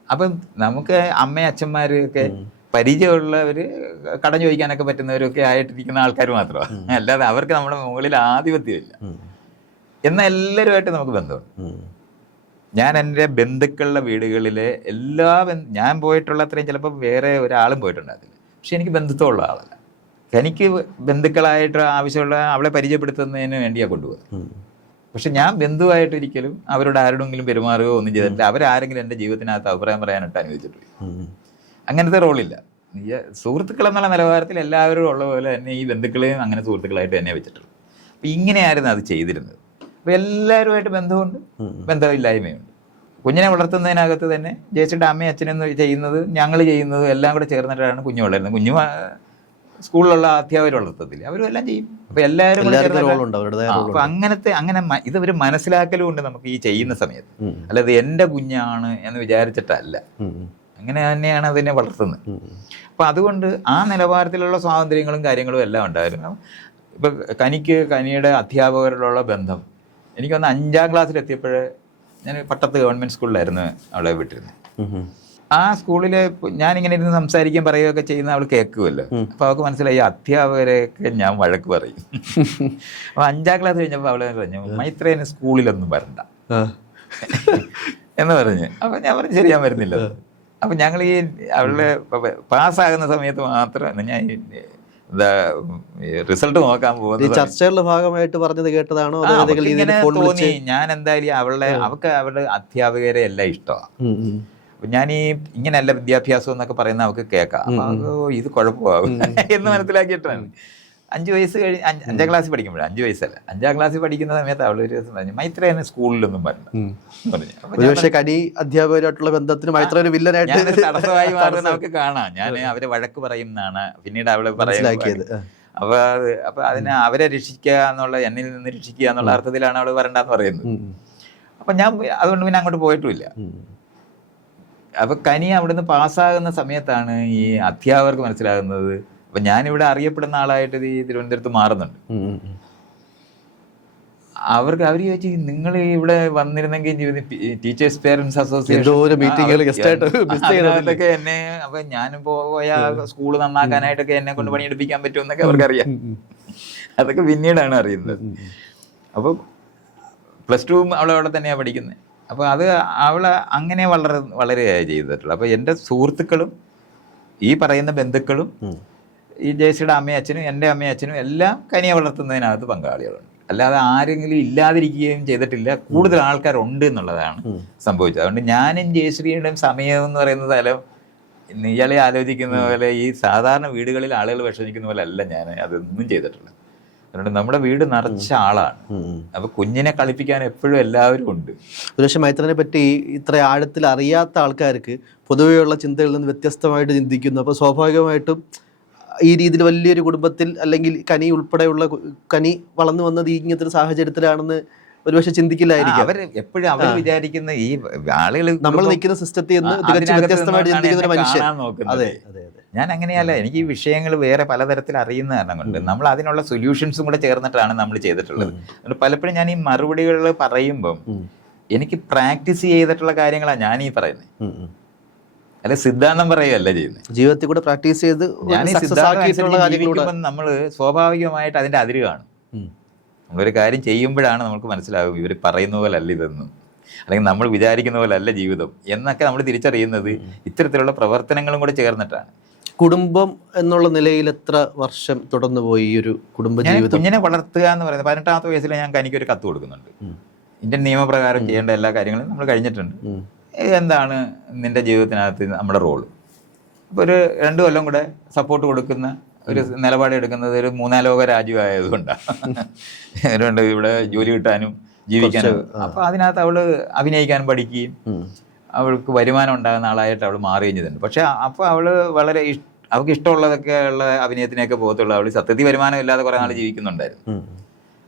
അപ്പം നമുക്ക് അമ്മയും അച്ഛന്മാരൊക്കെ പരിചയമുള്ളവർ, കടം ചോദിക്കാനൊക്കെ പറ്റുന്നവരൊക്കെ ആയിട്ടിരിക്കുന്ന ആൾക്കാർ മാത്രമാണ്. അല്ലാതെ അവർക്ക് നമ്മുടെ മുകളിൽ ആധിപത്യമില്ല. എന്നാൽ എല്ലാവരുമായിട്ട് നമുക്ക് ബന്ധമുണ്ട്. ഞാൻ എൻ്റെ ബന്ധുക്കളുടെ വീടുകളിലെ ഞാൻ പോയിട്ടുള്ള അത്രയും ചിലപ്പോൾ വേറെ ഒരാളും പോയിട്ടുണ്ടാകത്തില്ല. പക്ഷെ എനിക്ക് ബന്ധുത്വമുള്ള ആളല്ല. എനിക്ക് ബന്ധുക്കളായിട്ട് ആവശ്യമുള്ള അവളെ പരിചയപ്പെടുത്തുന്നതിന് വേണ്ടിയാണ് കൊണ്ടുപോകുന്നത്. പക്ഷെ ഞാൻ ബന്ധുവായിട്ടൊരിക്കലും അവരോട് ആരോടെങ്കിലും പെരുമാറുകയോ ഒന്നും ചെയ്തിട്ടില്ല. അവരാരെങ്കിലും എൻ്റെ ജീവിതത്തിനകത്ത് അഭിപ്രായം പറയാനായിട്ട് അനുവദിച്ചിട്ടില്ല. അങ്ങനത്തെ റോളില്ല. സുഹൃത്തുക്കൾ എന്നുള്ള നിലവാരത്തിൽ എല്ലാവരും ഉള്ള പോലെ തന്നെ ഈ ബന്ധുക്കളെയും അങ്ങനെ സുഹൃത്തുക്കളായിട്ട് തന്നെ വെച്ചിട്ടുള്ളൂ. അപ്പം ഇങ്ങനെയായിരുന്നു അത് ചെയ്തിരുന്നത്. അപ്പോൾ എല്ലാവരുമായിട്ട് ബന്ധമുണ്ട്, ബന്ധമില്ലായ്മയുണ്ട്. കുഞ്ഞിനെ വളർത്തുന്നതിനകത്ത് തന്നെ ജയശ്രീയുടെ അമ്മയും അച്ഛനും ചെയ്യുന്നത് ഞങ്ങൾ ചെയ്യുന്നത് എല്ലാം കൂടെ ചേർന്നിട്ടാണ് കുഞ്ഞു വളരുന്നത്. കുഞ്ഞു സ്കൂളിലുള്ള അധ്യാപകർ വളർത്തത്തില്ല, അവരും എല്ലാം ചെയ്യും. അപ്പോൾ എല്ലാവരും അപ്പോൾ അങ്ങനെ ഇതൊരു മനസ്സിലാക്കലും ഉണ്ട് നമുക്ക് ഈ ചെയ്യുന്ന സമയത്ത്. അല്ലാതെ എൻ്റെ കുഞ്ഞാണ് എന്ന് വിചാരിച്ചിട്ടല്ല, അങ്ങനെ തന്നെയാണ് അതിനെ വളർത്തുന്നത്. അപ്പോൾ അതുകൊണ്ട് ആ നിലവാരത്തിലുള്ള സ്വാതന്ത്ര്യങ്ങളും കാര്യങ്ങളും എല്ലാം ഉണ്ടായിരുന്നു. ഇപ്പം കനിയുടെ അധ്യാപകരോടുള്ള ബന്ധം എനിക്കൊന്ന് 5ാം ക്ലാസ്സിലെത്തിയപ്പോൾ, ഞാൻ പട്ടത്ത് ഗവൺമെൻറ് സ്കൂളിലായിരുന്നു അവളെ വിട്ടിരുന്നത്. ആ സ്കൂളിലെ ഞാനിങ്ങനെ ഇരുന്ന് സംസാരിക്കുകയും പറയുകയൊക്കെ ചെയ്യുന്ന അവൾ കേൾക്കുമല്ലോ. അപ്പോൾ അവൾക്ക് മനസ്സിലായി അധ്യാപകരെയൊക്കെ ഞാൻ വഴക്ക് പറയും. അപ്പോൾ 5ാം ക്ലാസ് കഴിഞ്ഞപ്പോൾ അവളെ പറഞ്ഞു, മൈത്രേനെ സ്കൂളിലൊന്നും വരണ്ട എന്ന് പറഞ്ഞ്. അപ്പോൾ ഞാൻ പറഞ്ഞു ശരി, ഞാൻ വരുന്നില്ല. അപ്പം ഞങ്ങൾ ഈ അവളുടെ പാസ്സാകുന്ന സമയത്ത് മാത്രം ഞാൻ റിസൾട്ട് നോക്കാൻ പോകുന്നത് ചർച്ചകളുടെ ഭാഗമായിട്ട് പറഞ്ഞത് കേട്ടതാണോ? തോന്നി ഞാൻ എന്തായാലും അവൾക്ക് അവരുടെ അധ്യാപകരെ എല്ലാം ഇഷ്ടമാണ്. ഞാൻ ഈ ഇങ്ങനെയല്ല വിദ്യാഭ്യാസം എന്നൊക്കെ പറയുന്ന അവൾക്ക് കേൾക്കാം. അപ്പൊ ഇത് കുഴപ്പമാകും എന്ന് മനസ്സിലാക്കിയിട്ടാണ്. 5 വയസ്സ് കഴിഞ്ഞ് 5ാം ക്ലാസ്സിൽ പഠിക്കുമ്പോഴേ, 5 വയസ്സല്ല, 5ാം ക്ലാസ്സിൽ പഠിക്കുന്ന സമയത്ത് അവൾ ഒരു ദിവസം പറഞ്ഞു, മൈത്രേനെ സ്കൂളിലൊന്നും പറഞ്ഞു. കനി അധ്യാപകരായിട്ടുള്ള ബന്ധത്തിന് മൈത്ര ഒരു വില്ലനായിട്ട് തടസ്സമായി മാറുന്ന നമുക്ക് കാണാം. ഞാൻ അവരെ വഴക്ക് പറയുന്നതാണ് പിന്നീട് അവള് പറയുന്നത്. അപ്പൊ അതിനെ അവരെ രക്ഷിക്കുക എന്നുള്ള, എന്നിൽ നിന്ന് രക്ഷിക്കുക എന്നുള്ള അർത്ഥത്തിലാണ് അവള് വരണ്ടെന്ന് പറയുന്നത്. അപ്പൊ ഞാൻ അതുകൊണ്ട് പിന്നെ അങ്ങോട്ട് പോയിട്ടുമില്ല. അപ്പൊ കനി അവിടുന്ന് പാസ്സാകുന്ന സമയത്താണ് ഈ അധ്യാപകർക്ക് മനസ്സിലാകുന്നത്. അപ്പൊ ഞാനിവിടെ അറിയപ്പെടുന്ന ആളായിട്ട് ഈ തിരുവനന്തപുരത്ത് മാറുന്നുണ്ട്. അവർ ചോദിച്ചു, നിങ്ങൾ ഇവിടെ വന്നിരുന്നെങ്കിൽ ടീച്ചേഴ്സ് പേരൻസ് അസോസിയേഷൻ എന്നെ, അപ്പൊ ഞാനും പോയ സ്കൂള് നന്നാക്കാനായിട്ടൊക്കെ എന്നെ കൊണ്ട് പണിയെടുപ്പിക്കാൻ പറ്റുമെന്നൊക്കെ അവർക്കറിയാം. അതൊക്കെ പിന്നീടാണ് അറിയുന്നത്. അപ്പോൾ +2 അവളവിടെ തന്നെയാണ് പഠിക്കുന്നത്. അപ്പോൾ അത് അവളെ അങ്ങനെ വളരെയായി ചെയ്തിട്ടുള്ളൂ. അപ്പോൾ എൻ്റെ സുഹൃത്തുക്കളും ഈ പറയുന്ന ബന്ധുക്കളും ഈ ജയശ്രീയുടെ അമ്മയും അച്ഛനും എൻ്റെ അമ്മയും അച്ഛനും എല്ലാം കനിയെ വളർത്തുന്നതിനകത്ത് പങ്കാളികളുണ്ട്. അല്ലാതെ ആരെങ്കിലും ഇല്ലാതിരിക്കുകയും ചെയ്തിട്ടില്ല. കൂടുതൽ ആൾക്കാരുണ്ട് എന്നുള്ളതാണ് സംഭവിച്ചത്. അതുകൊണ്ട് ഞാനും ജയശ്രീയുടെയും സമയം എന്ന് പറയുന്നത് ഇയാളെ ആലോചിക്കുന്ന പോലെ ഈ സാധാരണ വീടുകളിൽ ആളുകൾ വിഷമിക്കുന്ന പോലെ അല്ല ഞാൻ അതൊന്നും ചെയ്തിട്ടുള്ളത്. അതുകൊണ്ട് നമ്മുടെ വീട് നിറച്ച ആളാണ്. അപ്പൊ കുഞ്ഞിനെ കളിപ്പിക്കാൻ എപ്പോഴും എല്ലാവരും ഉണ്ട്. ഒരുപക്ഷെ മൈത്രനെ പറ്റി ഇത്ര ആഴത്തിൽ അറിയാത്ത ആൾക്കാർക്ക് പൊതുവെയുള്ള ചിന്തകളിൽ നിന്ന് വ്യത്യസ്തമായിട്ട് ചിന്തിക്കുന്നു. അപ്പോൾ സ്വാഭാവികമായിട്ടും ഈ രീതിയിൽ വലിയൊരു കുടുംബത്തിൽ അല്ലെങ്കിൽ കനി ഉൾപ്പെടെയുള്ള കനി വളർന്നു വന്നത് ഇങ്ങനത്തെ ഒരു സാഹചര്യത്തിലാണെന്ന് ഒരുപക്ഷെ ചിന്തിക്കില്ലായിരിക്കും. അവർ എപ്പോഴും അവർ വിചാരിക്കുന്ന ഈ ആളുകൾ നമ്മൾ നിൽക്കുന്ന സിസ്റ്റത്തിൽ നിന്ന് തികച്ചും വ്യത്യസ്തമായിട്ട് ചിന്തിക്കുന്ന ഒരു മനുഷ്യൻ. അതെ, ഞാൻ അങ്ങനെയല്ല. എനിക്ക് ഈ വിഷയങ്ങൾ വേറെ പലതരത്തിൽ അറിയുന്ന കാരണം കൊണ്ട് നമ്മൾ അതിനുള്ള സൊല്യൂഷൻസും കൂടെ ചേർന്നിട്ടാണ് നമ്മൾ ചെയ്തിട്ടുള്ളത്. അതുകൊണ്ട് പലപ്പോഴും ഞാൻ ഈ മറുപടികൾ പറയുമ്പം എനിക്ക് പ്രാക്ടീസ് ചെയ്തിട്ടുള്ള കാര്യങ്ങളാണ് ഞാൻ ഈ പറയുന്നത്. അല്ല സിദ്ധാന്തം പറയുകയല്ല ചെയ്യുന്നത്. ജീവിതത്തിൽ കൂടെ പ്രാക്ടീസ് ചെയ്ത് ഞാൻ ഈ സിദ്ധാന്തം നമ്മൾ സ്വാഭാവികമായിട്ട് അതിന്റെ അതിര് കാണും. നമ്മളൊരു കാര്യം ചെയ്യുമ്പോഴാണ് നമുക്ക് മനസ്സിലാകും ഇവർ പറയുന്ന പോലെ അല്ല ഇതെന്നും, അല്ലെങ്കിൽ നമ്മൾ വിചാരിക്കുന്ന പോലെ അല്ല ജീവിതം എന്നൊക്കെ നമ്മൾ തിരിച്ചറിയുന്നത് ഇത്തരത്തിലുള്ള പ്രവർത്തനങ്ങളും കൂടെ ചേർന്നിട്ടാണ്. കുടുംബം എന്നുള്ള നിലയിൽ എത്ര വർഷം തുടർന്നു പോയി ഈ ഒരു കുടുംബ ജീവിതം? കുഞ്ഞിനെ വളർത്തുക എന്ന് പറയുന്നത് 18ാമത്തെ വയസ്സിൽ ഞാൻ എനിക്കൊരു കത്ത് കൊടുക്കുന്നുണ്ട്. ഇന്ത്യൻ നിയമപ്രകാരം ചെയ്യേണ്ട എല്ലാ കാര്യങ്ങളും നമ്മൾ കഴിഞ്ഞിട്ടുണ്ട്. എന്താണ് നിന്റെ ജീവിതത്തിനകത്ത് നമ്മുടെ റോള്? ഇപ്പോൾ ഒരു 2 കൊല്ലം കൂടെ സപ്പോർട്ട് കൊടുക്കുന്ന ഒരു നിലപാട് എടുക്കുന്നത് ഒരു 3-4 ലോക രാജ്യമായതുകൊണ്ടാണ്. അതുകൊണ്ട് ഇവിടെ ജോലി കിട്ടാനും ജീവിക്കാനും. അപ്പോൾ അതിനകത്ത് അവള് അഭിനയിക്കാനും പഠിക്കുകയും അവൾക്ക് വരുമാനം ഉണ്ടാകുന്ന ആളായിട്ട് അവൾ മാറുകയും ചെയ്തിട്ടുണ്ട്. പക്ഷെ അപ്പോൾ അവള് വളരെ അവൾക്ക് ഇഷ്ടമുള്ളതൊക്കെ ഉള്ള അഭിനയത്തിനൊക്കെ പോകത്തുള്ളൂ. അവൾ സത്യത്തിൽ വരുമാനം ഇല്ലാതെ കുറേ നാൾ ജീവിക്കുന്നുണ്ടായിരുന്നു.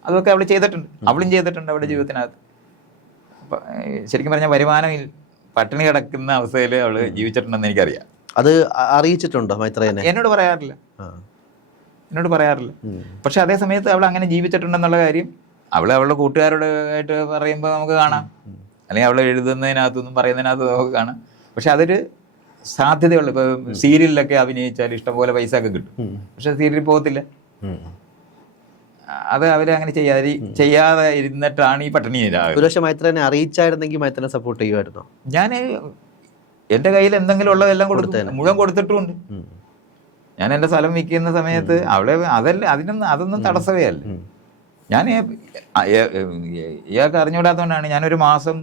അതൊക്കെ അവൾ ചെയ്തിട്ടുണ്ട്, അവളും ചെയ്തിട്ടുണ്ട് അവളുടെ ജീവിതത്തിനകത്ത്. ശരിക്കും പറഞ്ഞാൽ വരുമാനം പട്ടിണി കിടക്കുന്ന അവസ്ഥയിൽ അവള് ജീവിച്ചിട്ടുണ്ടെന്ന് എനിക്കറിയാം. അത് അറിയിച്ചിട്ടുണ്ടോ മൈത്രേനെ? എന്നോട് പറയാറില്ല. പക്ഷെ അതേ സമയത്ത് അവൾ അങ്ങനെ ജീവിച്ചിട്ടുണ്ടെന്നുള്ള കാര്യം അവളുടെ കൂട്ടുകാരോട് ആയിട്ട് പറയുമ്പോൾ നമുക്ക് കാണാം, അല്ലെങ്കിൽ അവൾ എഴുതുന്നതിനകത്തൊന്നും പറയുന്നതിനകത്ത് നമുക്ക് കാണാം. പക്ഷെ അതൊരു സാധ്യതയുള്ളൂ. ഇപ്പൊ സീരിയലിലൊക്കെ അഭിനയിച്ചാൽ ഇഷ്ടംപോലെ പൈസ ഒക്കെ കിട്ടും. പക്ഷെ സീരിയലിൽ പോകത്തില്ല. അത് അവരങ്ങനെ ചെയ്യാതെ ഇരുന്നിട്ടാണ് ഈ പട്ടിണി. മൈത്രനെ അറിയിച്ചായിരുന്നെങ്കിൽ മൈത്രനെ സപ്പോർട്ട് ചെയ്യുമായിരുന്നോ? ഞാൻ എൻ്റെ കയ്യിൽ എന്തെങ്കിലും ഉള്ളതെല്ലാം മുഴുവൻ കൊടുത്തിട്ടുമുണ്ട്. ഞാൻ എൻ്റെ സ്ഥലം വിൽക്കുന്ന സമയത്ത് അവളെ അതൊന്നും തടസ്സമേ അല്ല. ഞാൻ ഇയാൾക്ക് അറിഞ്ഞുകൂടാത്തതുകൊണ്ടാണ് ഞാനൊരു മാസം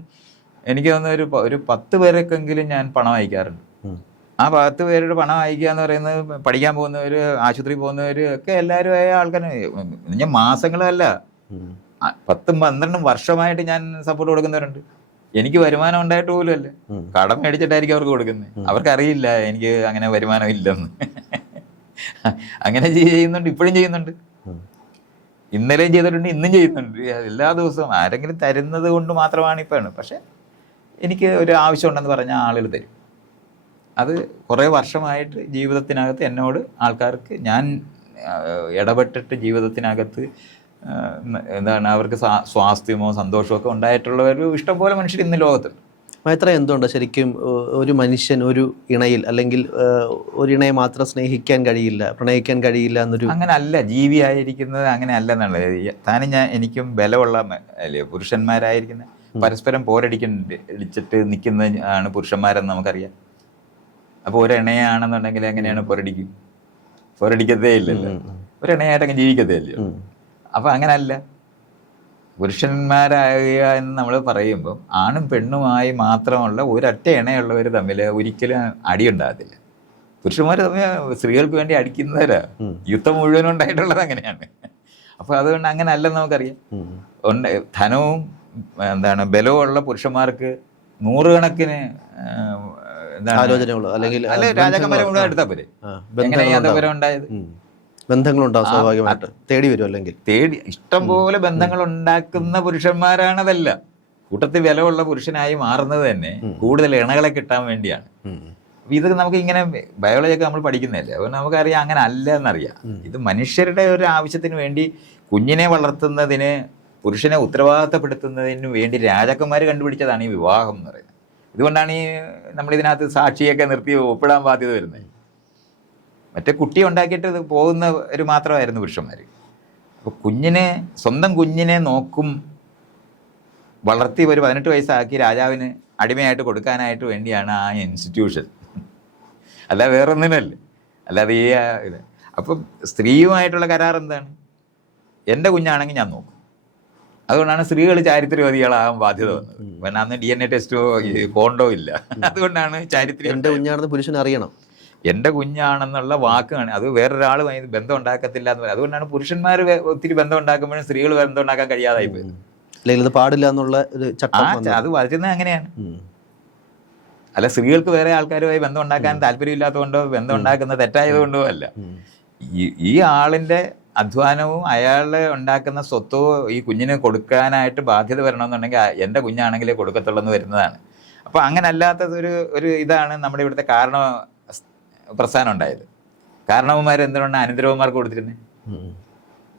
എനിക്ക് തോന്നുന്ന ഒരു 10 പേർക്കെങ്കിലും ഞാൻ പണം അയക്കാറുണ്ട്. ആ 10 പേരുടെ പണം അയക്കുക എന്ന് പറയുന്നത് പഠിക്കാൻ പോകുന്നവർ, ആശുപത്രി പോകുന്നവർ ഒക്കെ എല്ലാവരും ആയ ആൾക്കാർ. ഞാൻ മാസങ്ങളല്ല 10-12 വർഷമായിട്ട് ഞാൻ സപ്പോർട്ട് കൊടുക്കുന്നവരുണ്ട്. എനിക്ക് വരുമാനം ഉണ്ടായിട്ട് പോലും അല്ല, കടം മേടിച്ചിട്ടായിരിക്കും അവർക്ക് കൊടുക്കുന്നത്. അവർക്കറിയില്ല എനിക്ക് അങ്ങനെ വരുമാനം ഇല്ലെന്ന്. അങ്ങനെ ചെയ്യുന്നുണ്ട്, ഇപ്പോഴും ചെയ്യുന്നുണ്ട്. ഇന്നലെയും ചെയ്തിട്ടുണ്ട്, ഇന്നും ചെയ്യുന്നുണ്ട്. എല്ലാ ദിവസവും ആരെങ്കിലും തരുന്നത് കൊണ്ട് മാത്രമാണ് ഇപ്പോഴാണ്. പക്ഷെ എനിക്ക് ഒരു ആവശ്യമുണ്ടെന്ന് പറഞ്ഞാൽ ആളുകൾ തരും. അത് കുറേ വർഷമായിട്ട് ജീവിതത്തിനകത്ത് എന്നോട് ആൾക്കാർക്ക് ഞാൻ ഇടപെട്ടിട്ട് ജീവിതത്തിനകത്ത് എന്താണ് അവർക്ക് സ്വാസ്ഥ്യമോ സന്തോഷമോ ഒക്കെ ഉണ്ടായിട്ടുള്ളവർ ഇഷ്ടംപോലെ മനുഷ്യർ ഇന്ന് ലോകത്തുണ്ട്. മൈത്ര, എന്തുകൊണ്ട് ശരിക്കും ഒരു മനുഷ്യൻ ഒരു ഇണയിൽ അല്ലെങ്കിൽ ഒരു ഇണയെ മാത്രം സ്നേഹിക്കാൻ കഴിയില്ല, പ്രണയിക്കാൻ കഴിയില്ല എന്നൊരു? അങ്ങനെ അല്ല, ജീവിയായിരിക്കുന്നത് അങ്ങനെ അല്ല എന്നുള്ളത്. എനിക്കും ബലമുള്ള അല്ലേ പുരുഷന്മാരായിരിക്കുന്ന പരസ്പരം പോരടിച്ചിട്ട് നിൽക്കുന്ന ആണ് പുരുഷന്മാരെന്ന് നമുക്കറിയാം. അപ്പോൾ ഒരു ഇണയാണെന്നുണ്ടെങ്കിൽ എങ്ങനെയാണ് പോരടിക്കത്തേ ഇല്ലല്ലോ, ഒരു ഇണയായിട്ടങ്ങ് ജീവിക്കത്തേ ഇല്ലയോ. അപ്പം അങ്ങനല്ല, പുരുഷന്മാരാകുക എന്ന് നമ്മൾ പറയുമ്പം ആണും പെണ്ണുമായി മാത്രമുള്ള ഒരൊറ്റ ഇണയുള്ളവർ തമ്മിൽ ഒരിക്കലും അടിയുണ്ടാകത്തില്ല. പുരുഷന്മാർ തമ്മിൽ സ്ത്രീകൾക്ക് വേണ്ടി അടിക്കുന്നവരാ, യുദ്ധം മുഴുവനും ഉണ്ടായിട്ടുള്ളത് അങ്ങനെയാണ്. അപ്പോൾ അതുകൊണ്ട് അങ്ങനെ അല്ലെന്ന് നമുക്കറിയാം. ധനവും ബലവും ഉള്ള പുരുഷന്മാർക്ക് 100 കണക്കിന് രാജാക്കന്മാരെ മുഴുവൻ എടുത്താൽ പോരെ. എങ്ങനെയാണ് അതേപോലെ ഉണ്ടായത്? ബന്ധങ്ങളുണ്ടാവും സ്വാഭാവികമായിട്ട്, തേടി വരും. അല്ലെങ്കിൽ ഇഷ്ടംപോലെ ബന്ധങ്ങൾ ഉണ്ടാക്കുന്ന പുരുഷന്മാരാണതല്ല. കൂട്ടത്തിൽ വിലയുള്ള പുരുഷനായി മാറുന്നത് തന്നെ കൂടുതൽ ഇണകളെ കിട്ടാൻ വേണ്ടിയാണ്. ഇത് നമുക്ക് ഇങ്ങനെ ബയോളജിയൊക്കെ നമ്മൾ പഠിക്കുന്നതല്ലേ, അതുകൊണ്ട് നമുക്കറിയാം അങ്ങനെ അല്ല എന്നറിയാം. ഇത് മനുഷ്യരുടെ ഒരു ആവശ്യത്തിന് വേണ്ടി, കുഞ്ഞിനെ വളർത്തുന്നതിന്, പുരുഷനെ ഉത്തരവാദിത്തപ്പെടുത്തുന്നതിന് വേണ്ടി രാജാക്കന്മാർ കണ്ടുപിടിച്ചതാണ് ഈ വിവാഹം എന്ന് പറയുന്നത്. ഇതുകൊണ്ടാണ് ഈ നമ്മളിതിനകത്ത് സാക്ഷിയൊക്കെ നിർത്തി ഒപ്പിടാൻ ബാധ്യത വരുന്നത്. മറ്റേ കുട്ടി ഉണ്ടാക്കിയിട്ട് പോകുന്നവർ മാത്രമായിരുന്നു പുരുഷന്മാർ. അപ്പോൾ സ്വന്തം കുഞ്ഞിനെ നോക്കും, വളർത്തി ഒരു 18 വയസ്സാക്കി രാജാവിന് അടിമയായിട്ട് കൊടുക്കാനായിട്ട് വേണ്ടിയാണ് ആ ഇൻസ്റ്റിറ്റ്യൂഷൻ, അല്ല വേറൊന്നിനല്ലേ. അല്ലാതെ ഈ ഇത് അപ്പം സ്ത്രീയുമായിട്ടുള്ള കരാർ എന്താണ്? എൻ്റെ കുഞ്ഞാണെങ്കിൽ ഞാൻ നോക്കും. അതുകൊണ്ടാണ് സ്ത്രീകൾ ചാരിത്രവാദികളാകാൻ ബാധ്യത വന്നത്. കാരണം അന്ന് DNA ടെസ്റ്റോ കോണ്ടോ ഇല്ല. അതുകൊണ്ടാണ് ചാരിത്രം. എൻ്റെ കുഞ്ഞാണെന്ന് പുരുഷന് അറിയണം. എൻ്റെ കുഞ്ഞാണെന്നുള്ള വാക്കാണ് അത്. വേറൊരാളുമായി ബന്ധം ഉണ്ടാക്കത്തില്ല എന്ന് പറയുന്നത്. അതുകൊണ്ടാണ് പുരുഷന്മാർ ഒത്തിരി ബന്ധം ഉണ്ടാക്കുമ്പോഴും സ്ത്രീകൾ ബന്ധം ഉണ്ടാക്കാൻ കഴിയാതായി പോയത്. അല്ലെങ്കിൽ ഇത് പാടില്ല എന്നുള്ള ഒരു ചട്ടം അത് വരുന്നത് അങ്ങനെയാണ്. അല്ല, സ്ത്രീകൾക്ക് വേറെ ആൾക്കാരുമായി ബന്ധം ഉണ്ടാക്കാൻ താല്പര്യമില്ലാത്തതുകൊണ്ടോ ബന്ധം ഉണ്ടാക്കുന്നത് തെറ്റായതുകൊണ്ടോ അല്ല. ഈ ആളിൻ്റെ അധ്വാനവും അയാൾ ഉണ്ടാക്കുന്ന സ്വത്തോ ഈ കുഞ്ഞിന് കൊടുക്കാനായിട്ട് ബാധ്യത വരണമെന്നുണ്ടെങ്കിൽ എൻ്റെ കുഞ്ഞാണെങ്കിലേ കൊടുക്കത്തുള്ളൂ എന്ന് വരുന്നതാണ്. അപ്പോൾ അങ്ങനെ അല്ലാത്തതൊരു ഇതാണ് നമ്മുടെ ഇവിടുത്തെ കാരണ പ്രസ്ഥാനം ഉണ്ടായത്. കാരണവന്മാർ എന്തുകൊണ്ടാണ് അനന്തരവന്മാർക്ക് കൊടുത്തിരുന്നത്?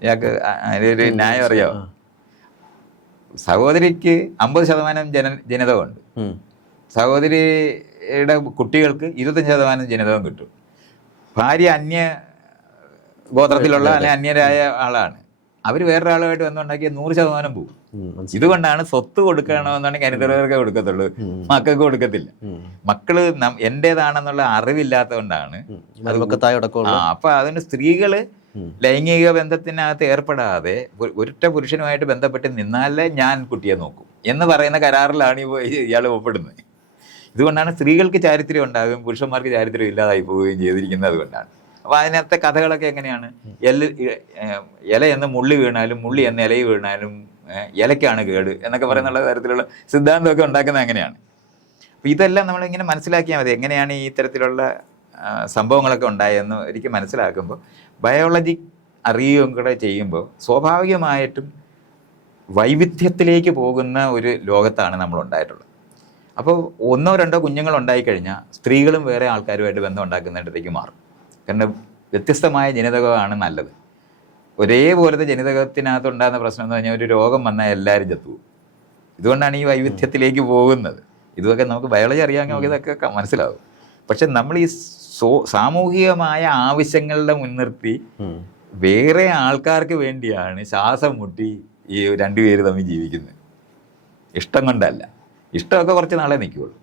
ഇയാൾക്ക് അതിലൊരു ന്യായം അറിയാമോ? സഹോദരിക്ക് 50% ജനിതകമുണ്ട്. സഹോദരിയുടെ കുട്ടികൾക്ക് 25% ജനിതകം കിട്ടും. ഭാര്യ അന്യ ഗോത്രത്തിലുള്ള അല്ലെങ്കിൽ അന്യരായ ആളാണ്. അവർ വേറൊരാളുമായിട്ട് ബന്ധമുണ്ടാക്കിയ 100% പോകും. ഇതുകൊണ്ടാണ് സ്വത്ത് കൊടുക്കണമെന്നുണ്ടെങ്കിൽ അനിതരവർക്കേ കൊടുക്കത്തുള്ളൂ, മക്കൾക്ക് കൊടുക്കത്തില്ല. മക്കള് എന്റേതാണെന്നുള്ള അറിവില്ലാത്തതുകൊണ്ടാണ്. അപ്പൊ അതിന് സ്ത്രീകള് ലൈംഗിക ബന്ധത്തിനകത്ത് ഏർപ്പെടാതെ ഒരൊറ്റ പുരുഷനുമായിട്ട് ബന്ധപ്പെട്ട് നിന്നാലേ ഞാൻ കുട്ടിയെ നോക്കും എന്ന് പറയുന്ന കരാറിലാണ് ഇയാൾ ഒപ്പിടുന്നത്. ഇതുകൊണ്ടാണ് സ്ത്രീകൾക്ക് ചാരിത്രം ഉണ്ടാകുകയും പുരുഷന്മാർക്ക് ചാരിത്രം ഇല്ലാതായി പോവുകയും ചെയ്തിരിക്കുന്നത്. അതുകൊണ്ടാണ്. അപ്പോൾ അതിനകത്തെ കഥകളൊക്കെ എങ്ങനെയാണ്? ഇല എന്ന് മുള്ളി വീണാലും മുള്ളി എന്ന് ഇലയിൽ വീണാലും ഇലയ്ക്കാണ് കേട് എന്നൊക്കെ പറയുന്നുള്ള തരത്തിലുള്ള സിദ്ധാന്തമൊക്കെ ഉണ്ടാക്കുന്നത് അങ്ങനെയാണ്. അപ്പോൾ ഇതെല്ലാം നമ്മളിങ്ങനെ മനസ്സിലാക്കിയാൽ മതി. എങ്ങനെയാണ് ഈ തരത്തിലുള്ള സംഭവങ്ങളൊക്കെ ഉണ്ടായതെന്ന് ഒരിക്കൽ മനസ്സിലാക്കുമ്പോൾ ബയോളജി അറിയുകയും കൂടെ ചെയ്യുമ്പോൾ സ്വാഭാവികമായിട്ടും വൈവിധ്യത്തിലേക്ക് പോകുന്ന ഒരു ലോകത്താണ് നമ്മളുണ്ടായിട്ടുള്ളത്. അപ്പോൾ 1 or 2 കുഞ്ഞുങ്ങൾ ഉണ്ടായിക്കഴിഞ്ഞാൽ സ്ത്രീകളും വേറെ ആൾക്കാരുമായിട്ട് ബന്ധം ഉണ്ടാക്കുന്നിടത്തേക്ക് മാറും. കാരണം വ്യത്യസ്തമായ ജനിതകമാണ് നല്ലത്. ഒരേപോലത്തെ ജനിതകത്തിനകത്ത് ഉണ്ടാകുന്ന പ്രശ്നം എന്ന് പറഞ്ഞാൽ ഒരു രോഗം വന്നാൽ എല്ലാവരും ചത്തുപോകും. ഇതുകൊണ്ടാണ് ഈ വൈവിധ്യത്തിലേക്ക് പോകുന്നത്. ഇതൊക്കെ നമുക്ക് ബയോളജി അറിയാമെങ്കിൽ നമുക്ക് ഇതൊക്കെ മനസ്സിലാവും. പക്ഷെ നമ്മൾ ഈ സാമൂഹികമായ ആവശ്യങ്ങളുടെ മുൻനിർത്തി വേറെ ആൾക്കാർക്ക് വേണ്ടിയാണ് ശ്വാസം മുട്ടി ഈ 2 പേര് തമ്മിൽ ജീവിക്കുന്നത്. ഇഷ്ടം കൊണ്ടല്ല. ഇഷ്ടമൊക്കെ കുറച്ച് നാളെ നിൽക്കുകയുള്ളൂ.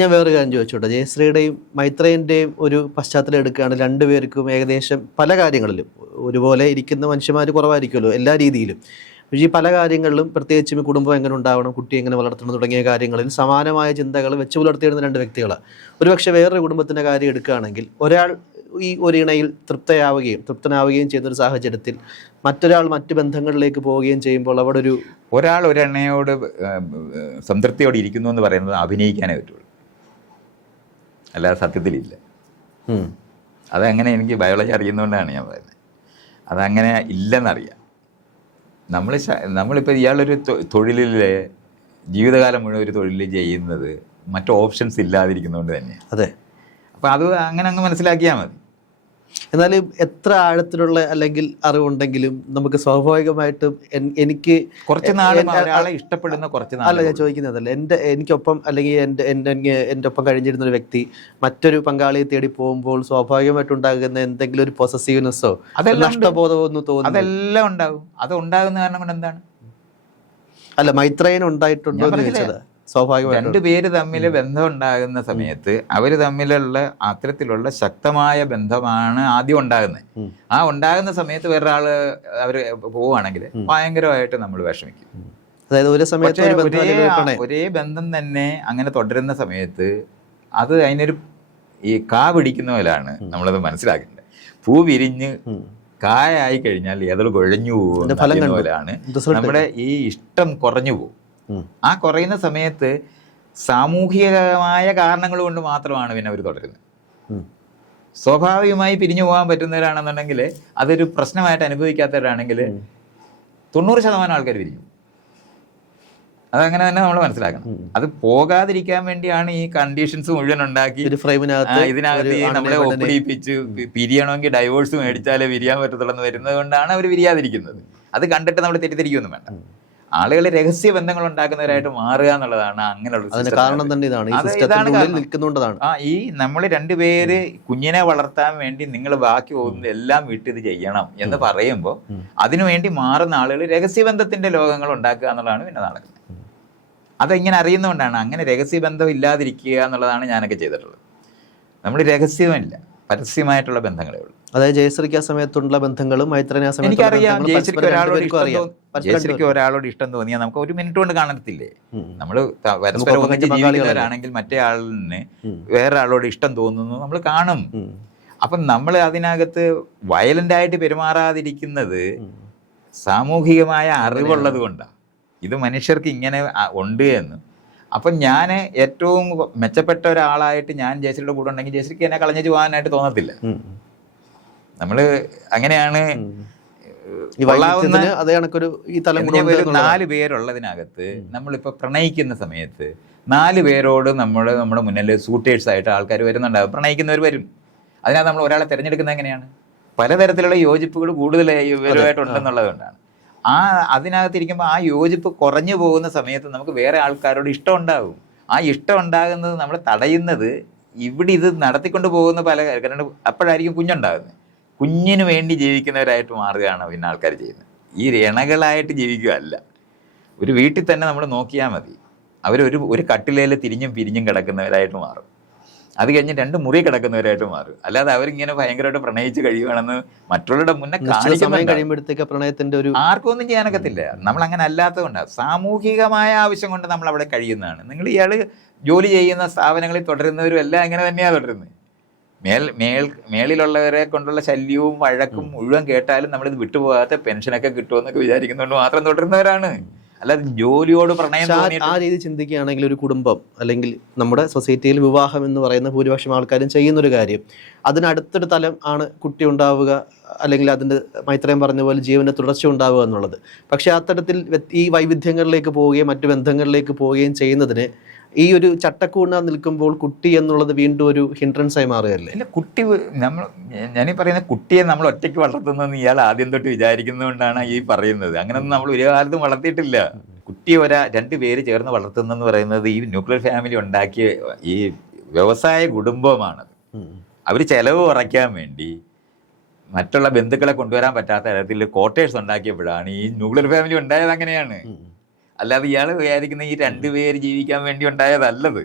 ഞാൻ വേറൊരു കാര്യം ചോദിച്ചോട്ടെ. ജയശ്രീയുടെയും മൈത്രേയൻ്റെയും ഒരു പശ്ചാത്തലം എടുക്കുകയാണ്. 2 പേർക്കും ഏകദേശം പല കാര്യങ്ങളിലും ഒരുപോലെ ഇരിക്കുന്ന മനുഷ്യന്മാർ കുറവായിരിക്കുമല്ലോ എല്ലാ രീതിയിലും. പക്ഷേ ഈ പല കാര്യങ്ങളിലും പ്രത്യേകിച്ചും ഈ കുടുംബം എങ്ങനെ ഉണ്ടാവണം, കുട്ടി എങ്ങനെ വളർത്തണം തുടങ്ങിയ കാര്യങ്ങളിൽ സമാനമായ ചിന്തകൾ വെച്ച് പുലർത്തിയിരുന്ന 2 വ്യക്തികളാണ്. ഒരുപക്ഷെ വേറൊരു കുടുംബത്തിൻ്റെ കാര്യം എടുക്കുകയാണെങ്കിൽ ഒരാൾ ഈ ഒരു ഇണയിൽ തൃപ്തനാവുകയും ചെയ്യുന്നൊരു സാഹചര്യത്തിൽ മറ്റൊരാൾ മറ്റ് ബന്ധങ്ങളിലേക്ക് പോവുകയും ചെയ്യുമ്പോൾ അവിടെ ഒരാൾ ഒരെണ്ണയോട് സംതൃപ്തിയോടെ ഇരിക്കുന്നു എന്ന് പറയുന്നത് അഭിനയിക്കാനേ പറ്റുള്ളൂ, അല്ലാതെ സത്യത്തിലില്ല. അതങ്ങനെ എനിക്ക് ബയോളജി അറിയുന്നതുകൊണ്ടാണ് ഞാൻ പറയുന്നത്. അതങ്ങനെ ഇല്ലെന്നറിയാം. നമ്മളിപ്പോൾ ഇയാളൊരു തൊഴിലിലെ ജീവിതകാലം മുഴുവൻ ഒരു തൊഴിൽ ചെയ്യുന്നത് മറ്റു ഓപ്ഷൻസ് ഇല്ലാതിരിക്കുന്നതുകൊണ്ട് തന്നെയാണ്. അതെ. അപ്പോൾ അത് അങ്ങനെ അങ്ങ് മനസ്സിലാക്കിയാൽ മതി. എന്നാലും എത്ര ആഴത്തിലുള്ള അല്ലെങ്കിൽ അറിവുണ്ടെങ്കിലും നമുക്ക് സ്വാഭാവികമായിട്ടും എനിക്ക് കുറച്ച് നാൾ ഒരാളെ ഇഷ്ടപ്പെടുന്ന കുറച്ച് നാൾ അല്ല ഞാൻ ചോദിക്കുന്നതല്ല. എനിക്കൊപ്പം അല്ലെങ്കിൽ എൻ്റെ ഒപ്പം കഴിഞ്ഞിരുന്ന ഒരു വ്യക്തി മറ്റൊരു പങ്കാളിയെ തേടി പോകുമ്പോൾ സ്വാഭാവികമായിട്ടുണ്ടാകുന്ന എന്തെങ്കിലും ഒരു പൊസസീവ്നെസ്സോ നഷ്ടബോധമോ ഒന്നും തോന്നുന്നു. അതെല്ലാം ഉണ്ടാകും. അത് ഉണ്ടാകുന്ന കാരണം കൊണ്ട് എന്താണ്? അല്ല, മൈത്രേയൻ ഉണ്ടായിട്ടുണ്ടോ എന്ന് ചോദിച്ചത്. സ്വാഭാവികമായിട്ടും 2 പേര് തമ്മിൽ ബന്ധം ഉണ്ടാകുന്ന സമയത്ത് അവർ തമ്മിലുള്ള അത്തരത്തിലുള്ള ശക്തമായ ബന്ധമാണ് ആദ്യം ഉണ്ടാകുന്നത്. ആ ഉണ്ടാകുന്ന സമയത്ത് വേറൊരാൾ അവർ പോവുകയാണെങ്കിൽ ഭയങ്കരമായിട്ട് നമ്മൾ വിഷമിക്കും. അതായത് ഒരു സമയത്ത് ഒരേ ബന്ധം തന്നെ അങ്ങനെ തുടരുന്ന സമയത്ത് അത് അതിനൊരു ഈ കാ പിടിക്കുന്ന പോലാണ് നമ്മളത് മനസ്സിലാക്കേണ്ടത്. പൂ വിരിഞ്ഞ് കായായി കഴിഞ്ഞാൽ ഏതൊരു കുഴഞ്ഞു പോകുന്ന പോലെയാണ് നമ്മുടെ ഈ ഇഷ്ടം കുറഞ്ഞു പോകും. ആ കുറയുന്ന സമയത്ത് സാമൂഹികമായ കാരണങ്ങൾ കൊണ്ട് മാത്രമാണ് പിന്നെ അവർ തുടരുന്നത്. സ്വാഭാവികമായി പിരിഞ്ഞു പോകാൻ പറ്റുന്നവരാണെന്നുണ്ടെങ്കിൽ അതൊരു പ്രശ്നമായിട്ട് അനുഭവിക്കാത്തവരാണെങ്കിൽ 90% ആൾക്കാർ പിരിഞ്ഞു. അതങ്ങനെ തന്നെ നമ്മൾ മനസ്സിലാക്കണം. അത് പോകാതിരിക്കാൻ വേണ്ടിയാണ് ഈ കണ്ടീഷൻസ് മുഴുവൻ ഉണ്ടാക്കി ഇതിനകത്ത് നമ്മളെ ഒപ്പിടിപ്പിച്ച് പിരിയണമെങ്കിൽ ഡൈവോഴ്സ് മേടിച്ചാലേ പിരിയാൻ പറ്റത്തുള്ളൂ എന്ന് വരുന്നത് കൊണ്ടാണ് അവർ പിരിയാതിരിക്കുന്നത്. അത് കണ്ടിട്ട് നമ്മൾ തെറ്റിദ്ധരിക്കൊന്നും വേണ്ട. ആളുകൾ രഹസ്യ ബന്ധങ്ങൾ ഉണ്ടാക്കുന്നവരായിട്ട് മാറുക എന്നുള്ളതാണ് അങ്ങനെയുള്ള കാരണം തന്നെ. ഇതാണ് ഈ നമ്മൾ 2 പേര് കുഞ്ഞിനെ വളർത്താൻ വേണ്ടി നിങ്ങൾ ബാക്കി പോകുന്നത് എല്ലാം വിട്ട് ഇത് ചെയ്യണം എന്ന് പറയുമ്പോൾ അതിനുവേണ്ടി മാറുന്ന ആളുകൾ രഹസ്യബന്ധത്തിന്റെ ലോകങ്ങൾ ഉണ്ടാക്കുക എന്നുള്ളതാണ് പിന്നെ നടക്കുന്നത്. അതിങ്ങനെ അറിയുന്നതുകൊണ്ടാണ് അങ്ങനെ രഹസ്യബന്ധം ഇല്ലാതിരിക്കുക എന്നുള്ളതാണ് ഞാനൊക്കെ ചെയ്തിട്ടുള്ളത്. നമ്മൾ രഹസ്യമില്ല, പരസ്യമായിട്ടുള്ള ബന്ധങ്ങളേ ഉള്ളൂ. അതായത് ജയശ്രീക്ക് ആ സമയത്തുള്ള ബന്ധങ്ങളും മൈത്രേനെ ആ എനിക്കറിയാം. സമയത്ത് ജയശ്രീക്ക് ഒരാളോട് ഇഷ്ടം തോന്നിയാൽ നമുക്ക് ഒരു മിനിറ്റ് കൊണ്ട് കാണത്തില്ലേ? നമ്മൾ പരസ്പരം ഒന്നിച്ച് ജീവിക്കുന്നവരാണെങ്കിൽ മറ്റേ ആളിന് വേറെ ആളോട് ഇഷ്ടം തോന്നുന്നു, നമ്മൾ കാണും. അപ്പം നമ്മൾ അതിനകത്ത് വയലന്റ് ആയിട്ട് പെരുമാറാതിരിക്കുന്നത് സാമൂഹികമായ അറിവുള്ളത് കൊണ്ടാണ്. ഇത് മനുഷ്യർക്ക് ഇങ്ങനെ ഉണ്ട് എന്ന്. അപ്പം ഞാൻ ഏറ്റവും മെച്ചപ്പെട്ട ഒരാളായിട്ട് ഞാൻ ജയശ്രീയുടെ കൂടെ ഉണ്ടെങ്കിൽ ജയശ്രീക്ക് എന്നെ കളഞ്ഞു പോകാനായിട്ട് തോന്നത്തില്ല. നമ്മൾ അങ്ങനെയാണ്. ഒരു 4 പേരുള്ളതിനകത്ത് നമ്മളിപ്പോൾ പ്രണയിക്കുന്ന സമയത്ത് 4 പേരോട് നമ്മുടെ മുന്നിൽ സൂട്ടേഴ്സ് ആയിട്ട് ആൾക്കാർ വരുന്നുണ്ടാവും, പ്രണയിക്കുന്നവർ വരും. അതിനകത്ത് നമ്മൾ ഒരാളെ തിരഞ്ഞെടുക്കുന്നത് എങ്ങനെയാണ്? പലതരത്തിലുള്ള യോജിപ്പുകൾ കൂടുതൽ ഇവരുമായിട്ടുണ്ടെന്നുള്ളത് കൊണ്ടാണ്. അതിനകത്തിരിക്കുമ്പോൾ ആ യോജിപ്പ് കുറഞ്ഞു പോകുന്ന സമയത്ത് നമുക്ക് വേറെ ആൾക്കാരോട് ഇഷ്ടം ഉണ്ടാകും. ആ ഇഷ്ടം ഉണ്ടാകുന്നത് നമ്മൾ തടയുന്നത് ഇവിടെ ഇത് നടത്തിക്കൊണ്ട് പോകുന്ന പല കാരണം അപ്പോഴായിരിക്കും കുഞ്ഞുണ്ടാകുന്നത്. കുഞ്ഞിന് വേണ്ടി ജീവിക്കുന്നവരായിട്ട് മാറുകയാണ് പിന്നെ ആൾക്കാർ ചെയ്യുന്നത്. ഈ രണകളായിട്ട് ജീവിക്കുകയല്ല. ഒരു വീട്ടിൽ തന്നെ നമ്മൾ നോക്കിയാൽ മതി, ഒരു കട്ടിലേൽ തിരിഞ്ഞും പിരിഞ്ഞും കിടക്കുന്നവരായിട്ട് മാറും. അത് കഴിഞ്ഞ് 2 മുറി കിടക്കുന്നവരായിട്ട് മാറും. അല്ലാതെ അവരിങ്ങനെ ഭയങ്കരമായിട്ട് പ്രണയിച്ച് കഴിയുകയാണെന്ന് മറ്റുള്ളവരുടെ മുന്നേ കഴിയുമ്പോഴത്തേക്ക് പ്രണയത്തിന്റെ ഒരു ആർക്കും ഒന്നും ചെയ്യാനൊക്കത്തില്ല. നമ്മൾ അങ്ങനെ അല്ലാത്തതുകൊണ്ടാണ്. സാമൂഹികമായ ആവശ്യം കൊണ്ട് നമ്മൾ അവിടെ കഴിയുന്നതാണ്. നിങ്ങൾ ഇയാൾ ജോലി ചെയ്യുന്ന സ്ഥാപനങ്ങളിൽ തുടരുന്നവരും എല്ലാം അങ്ങനെ തന്നെയാണ് തുടരുന്നത്. മേളിലുള്ളവരെ കൊണ്ടുള്ള ശല്യവും വഴക്കും മുഴുവൻ കേട്ടാലും നമ്മളിത് വിട്ടുപോകാത്ത പെൻഷനൊക്കെ കിട്ടുമെന്നൊക്കെ വിചാരിക്കുന്നതുകൊണ്ട് മാത്രം തുടരുന്നവരാണ്. അല്ലാതെ ജോലിയോട് പ്രണയം ആ രീതി ചിന്തിക്കുകയാണെങ്കിൽ ഒരു കുടുംബം അല്ലെങ്കിൽ നമ്മുടെ സൊസൈറ്റിയിൽ വിവാഹം എന്ന് പറയുന്ന ഭൂരിപക്ഷം ആൾക്കാരും ചെയ്യുന്നൊരു കാര്യം, അതിനടുത്തൊരു തലം ആണ് കുട്ടി ഉണ്ടാവുക, അല്ലെങ്കിൽ അതിൻ്റെ മൈത്രേയൻ പറഞ്ഞ പോലെ ജീവൻ്റെ തുടർച്ച ഉണ്ടാവുക എന്നുള്ളത്. പക്ഷേ അത്തരത്തിൽ ഈ വൈവിധ്യങ്ങളിലേക്ക് പോവുകയും മറ്റു ബന്ധങ്ങളിലേക്ക് പോവുകയും ചെയ്യുന്നതിന് ഈ ഒരു ചട്ടക്കൂട നിൽക്കുമ്പോൾ കുട്ടി എന്നുള്ളത് വീണ്ടും ഒരു ഹിൻഡ്രൻസ് ആയി മാറുകയല്ലേ? അല്ല, കുട്ടി ഞാനീ പറയുന്ന കുട്ടിയെ നമ്മൾ ഒറ്റയ്ക്ക് വളർത്തുന്നതെന്ന് ഇയാൾ ആദ്യം തൊട്ട് വിചാരിക്കുന്നതുകൊണ്ടാണ് ഈ പറയുന്നത്. അങ്ങനെയൊന്നും നമ്മൾ ഒരു കാലത്തും വളർത്തിയിട്ടില്ല. കുട്ടിയെ 2 പേര് ചേർന്ന് വളർത്തുന്നെന്ന് പറയുന്നത് ഈ ന്യൂക്ലിയർ ഫാമിലി ഉണ്ടാക്കിയ ഈ വ്യവസായ കുടുംബമാണത്. അവർ ചെലവ് കുറയ്ക്കാൻ വേണ്ടി മറ്റുള്ള ബന്ധുക്കളെ കൊണ്ടുവരാൻ പറ്റാത്ത തരത്തിൽ ക്വാർട്ടേഴ്സ് ഉണ്ടാക്കിയപ്പോഴാണ് ഈ ന്യൂക്ലിയർ ഫാമിലി ഉണ്ടായത്. അങ്ങനെയാണ്. അല്ലാതെ ഇയാൾ വിചാരിക്കുന്ന ഈ 2 പേര് ജീവിക്കാൻ വേണ്ടി ഉണ്ടായതല്ലത്.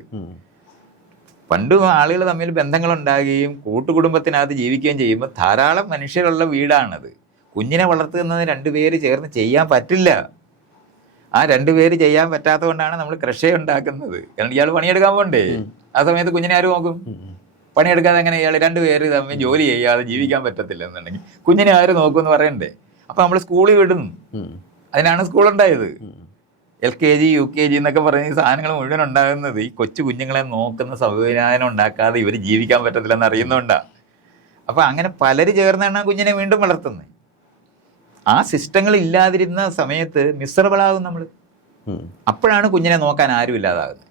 പണ്ട് ആളുകൾ തമ്മിൽ ബന്ധങ്ങളുണ്ടാകുകയും കൂട്ടുകുടുംബത്തിനകത്ത് ജീവിക്കുകയും ചെയ്യുമ്പോൾ ധാരാളം മനുഷ്യരുള്ള വീടാണത്. കുഞ്ഞിനെ വളർത്തുന്നത് 2 പേര് ചേർന്ന് ചെയ്യാൻ പറ്റില്ല. ആ 2 പേര് ചെയ്യാൻ പറ്റാത്തത് കൊണ്ടാണ് നമ്മൾ കൃഷി ഉണ്ടാക്കുന്നത്. കാരണം ഇയാൾ പണിയെടുക്കാൻ പോകണ്ടേ? ആ സമയത്ത് കുഞ്ഞിനെ ആര് നോക്കും? പണിയെടുക്കാതെ എങ്ങനെ ഇയാൾ 2 പേര് തമ്മിൽ ജോലി ചെയ്യാതെ ജീവിക്കാൻ പറ്റത്തില്ല എന്നുണ്ടെങ്കിൽ കുഞ്ഞിനെ ആര് നോക്കും എന്ന് പറയണ്ടേ? അപ്പം നമ്മൾ സ്കൂളിൽ വിടും. അതിനാണ് സ്കൂളുണ്ടായത്. LKG UKG എന്നൊക്കെ പറഞ്ഞ ഈ സാധനങ്ങൾ മുഴുവൻ ഉണ്ടാകുന്നത് ഈ കൊച്ചു കുഞ്ഞുങ്ങളെ നോക്കുന്ന സംവിധാനം ഉണ്ടാക്കാതെ ഇവർ ജീവിക്കാൻ പറ്റത്തില്ലെന്ന് അറിയുന്നതുകൊണ്ടാണ്. അപ്പം അങ്ങനെ പലര് ചേർന്നാണ് കുഞ്ഞിനെ വീണ്ടും വളർത്തുന്നത്. ആ സിസ്റ്റങ്ങൾ ഇല്ലാതിരുന്ന സമയത്ത് മിസറബിളാകും നമ്മൾ. അപ്പോഴാണ് കുഞ്ഞിനെ നോക്കാൻ ആരും ഇല്ലാതാകുന്നത്.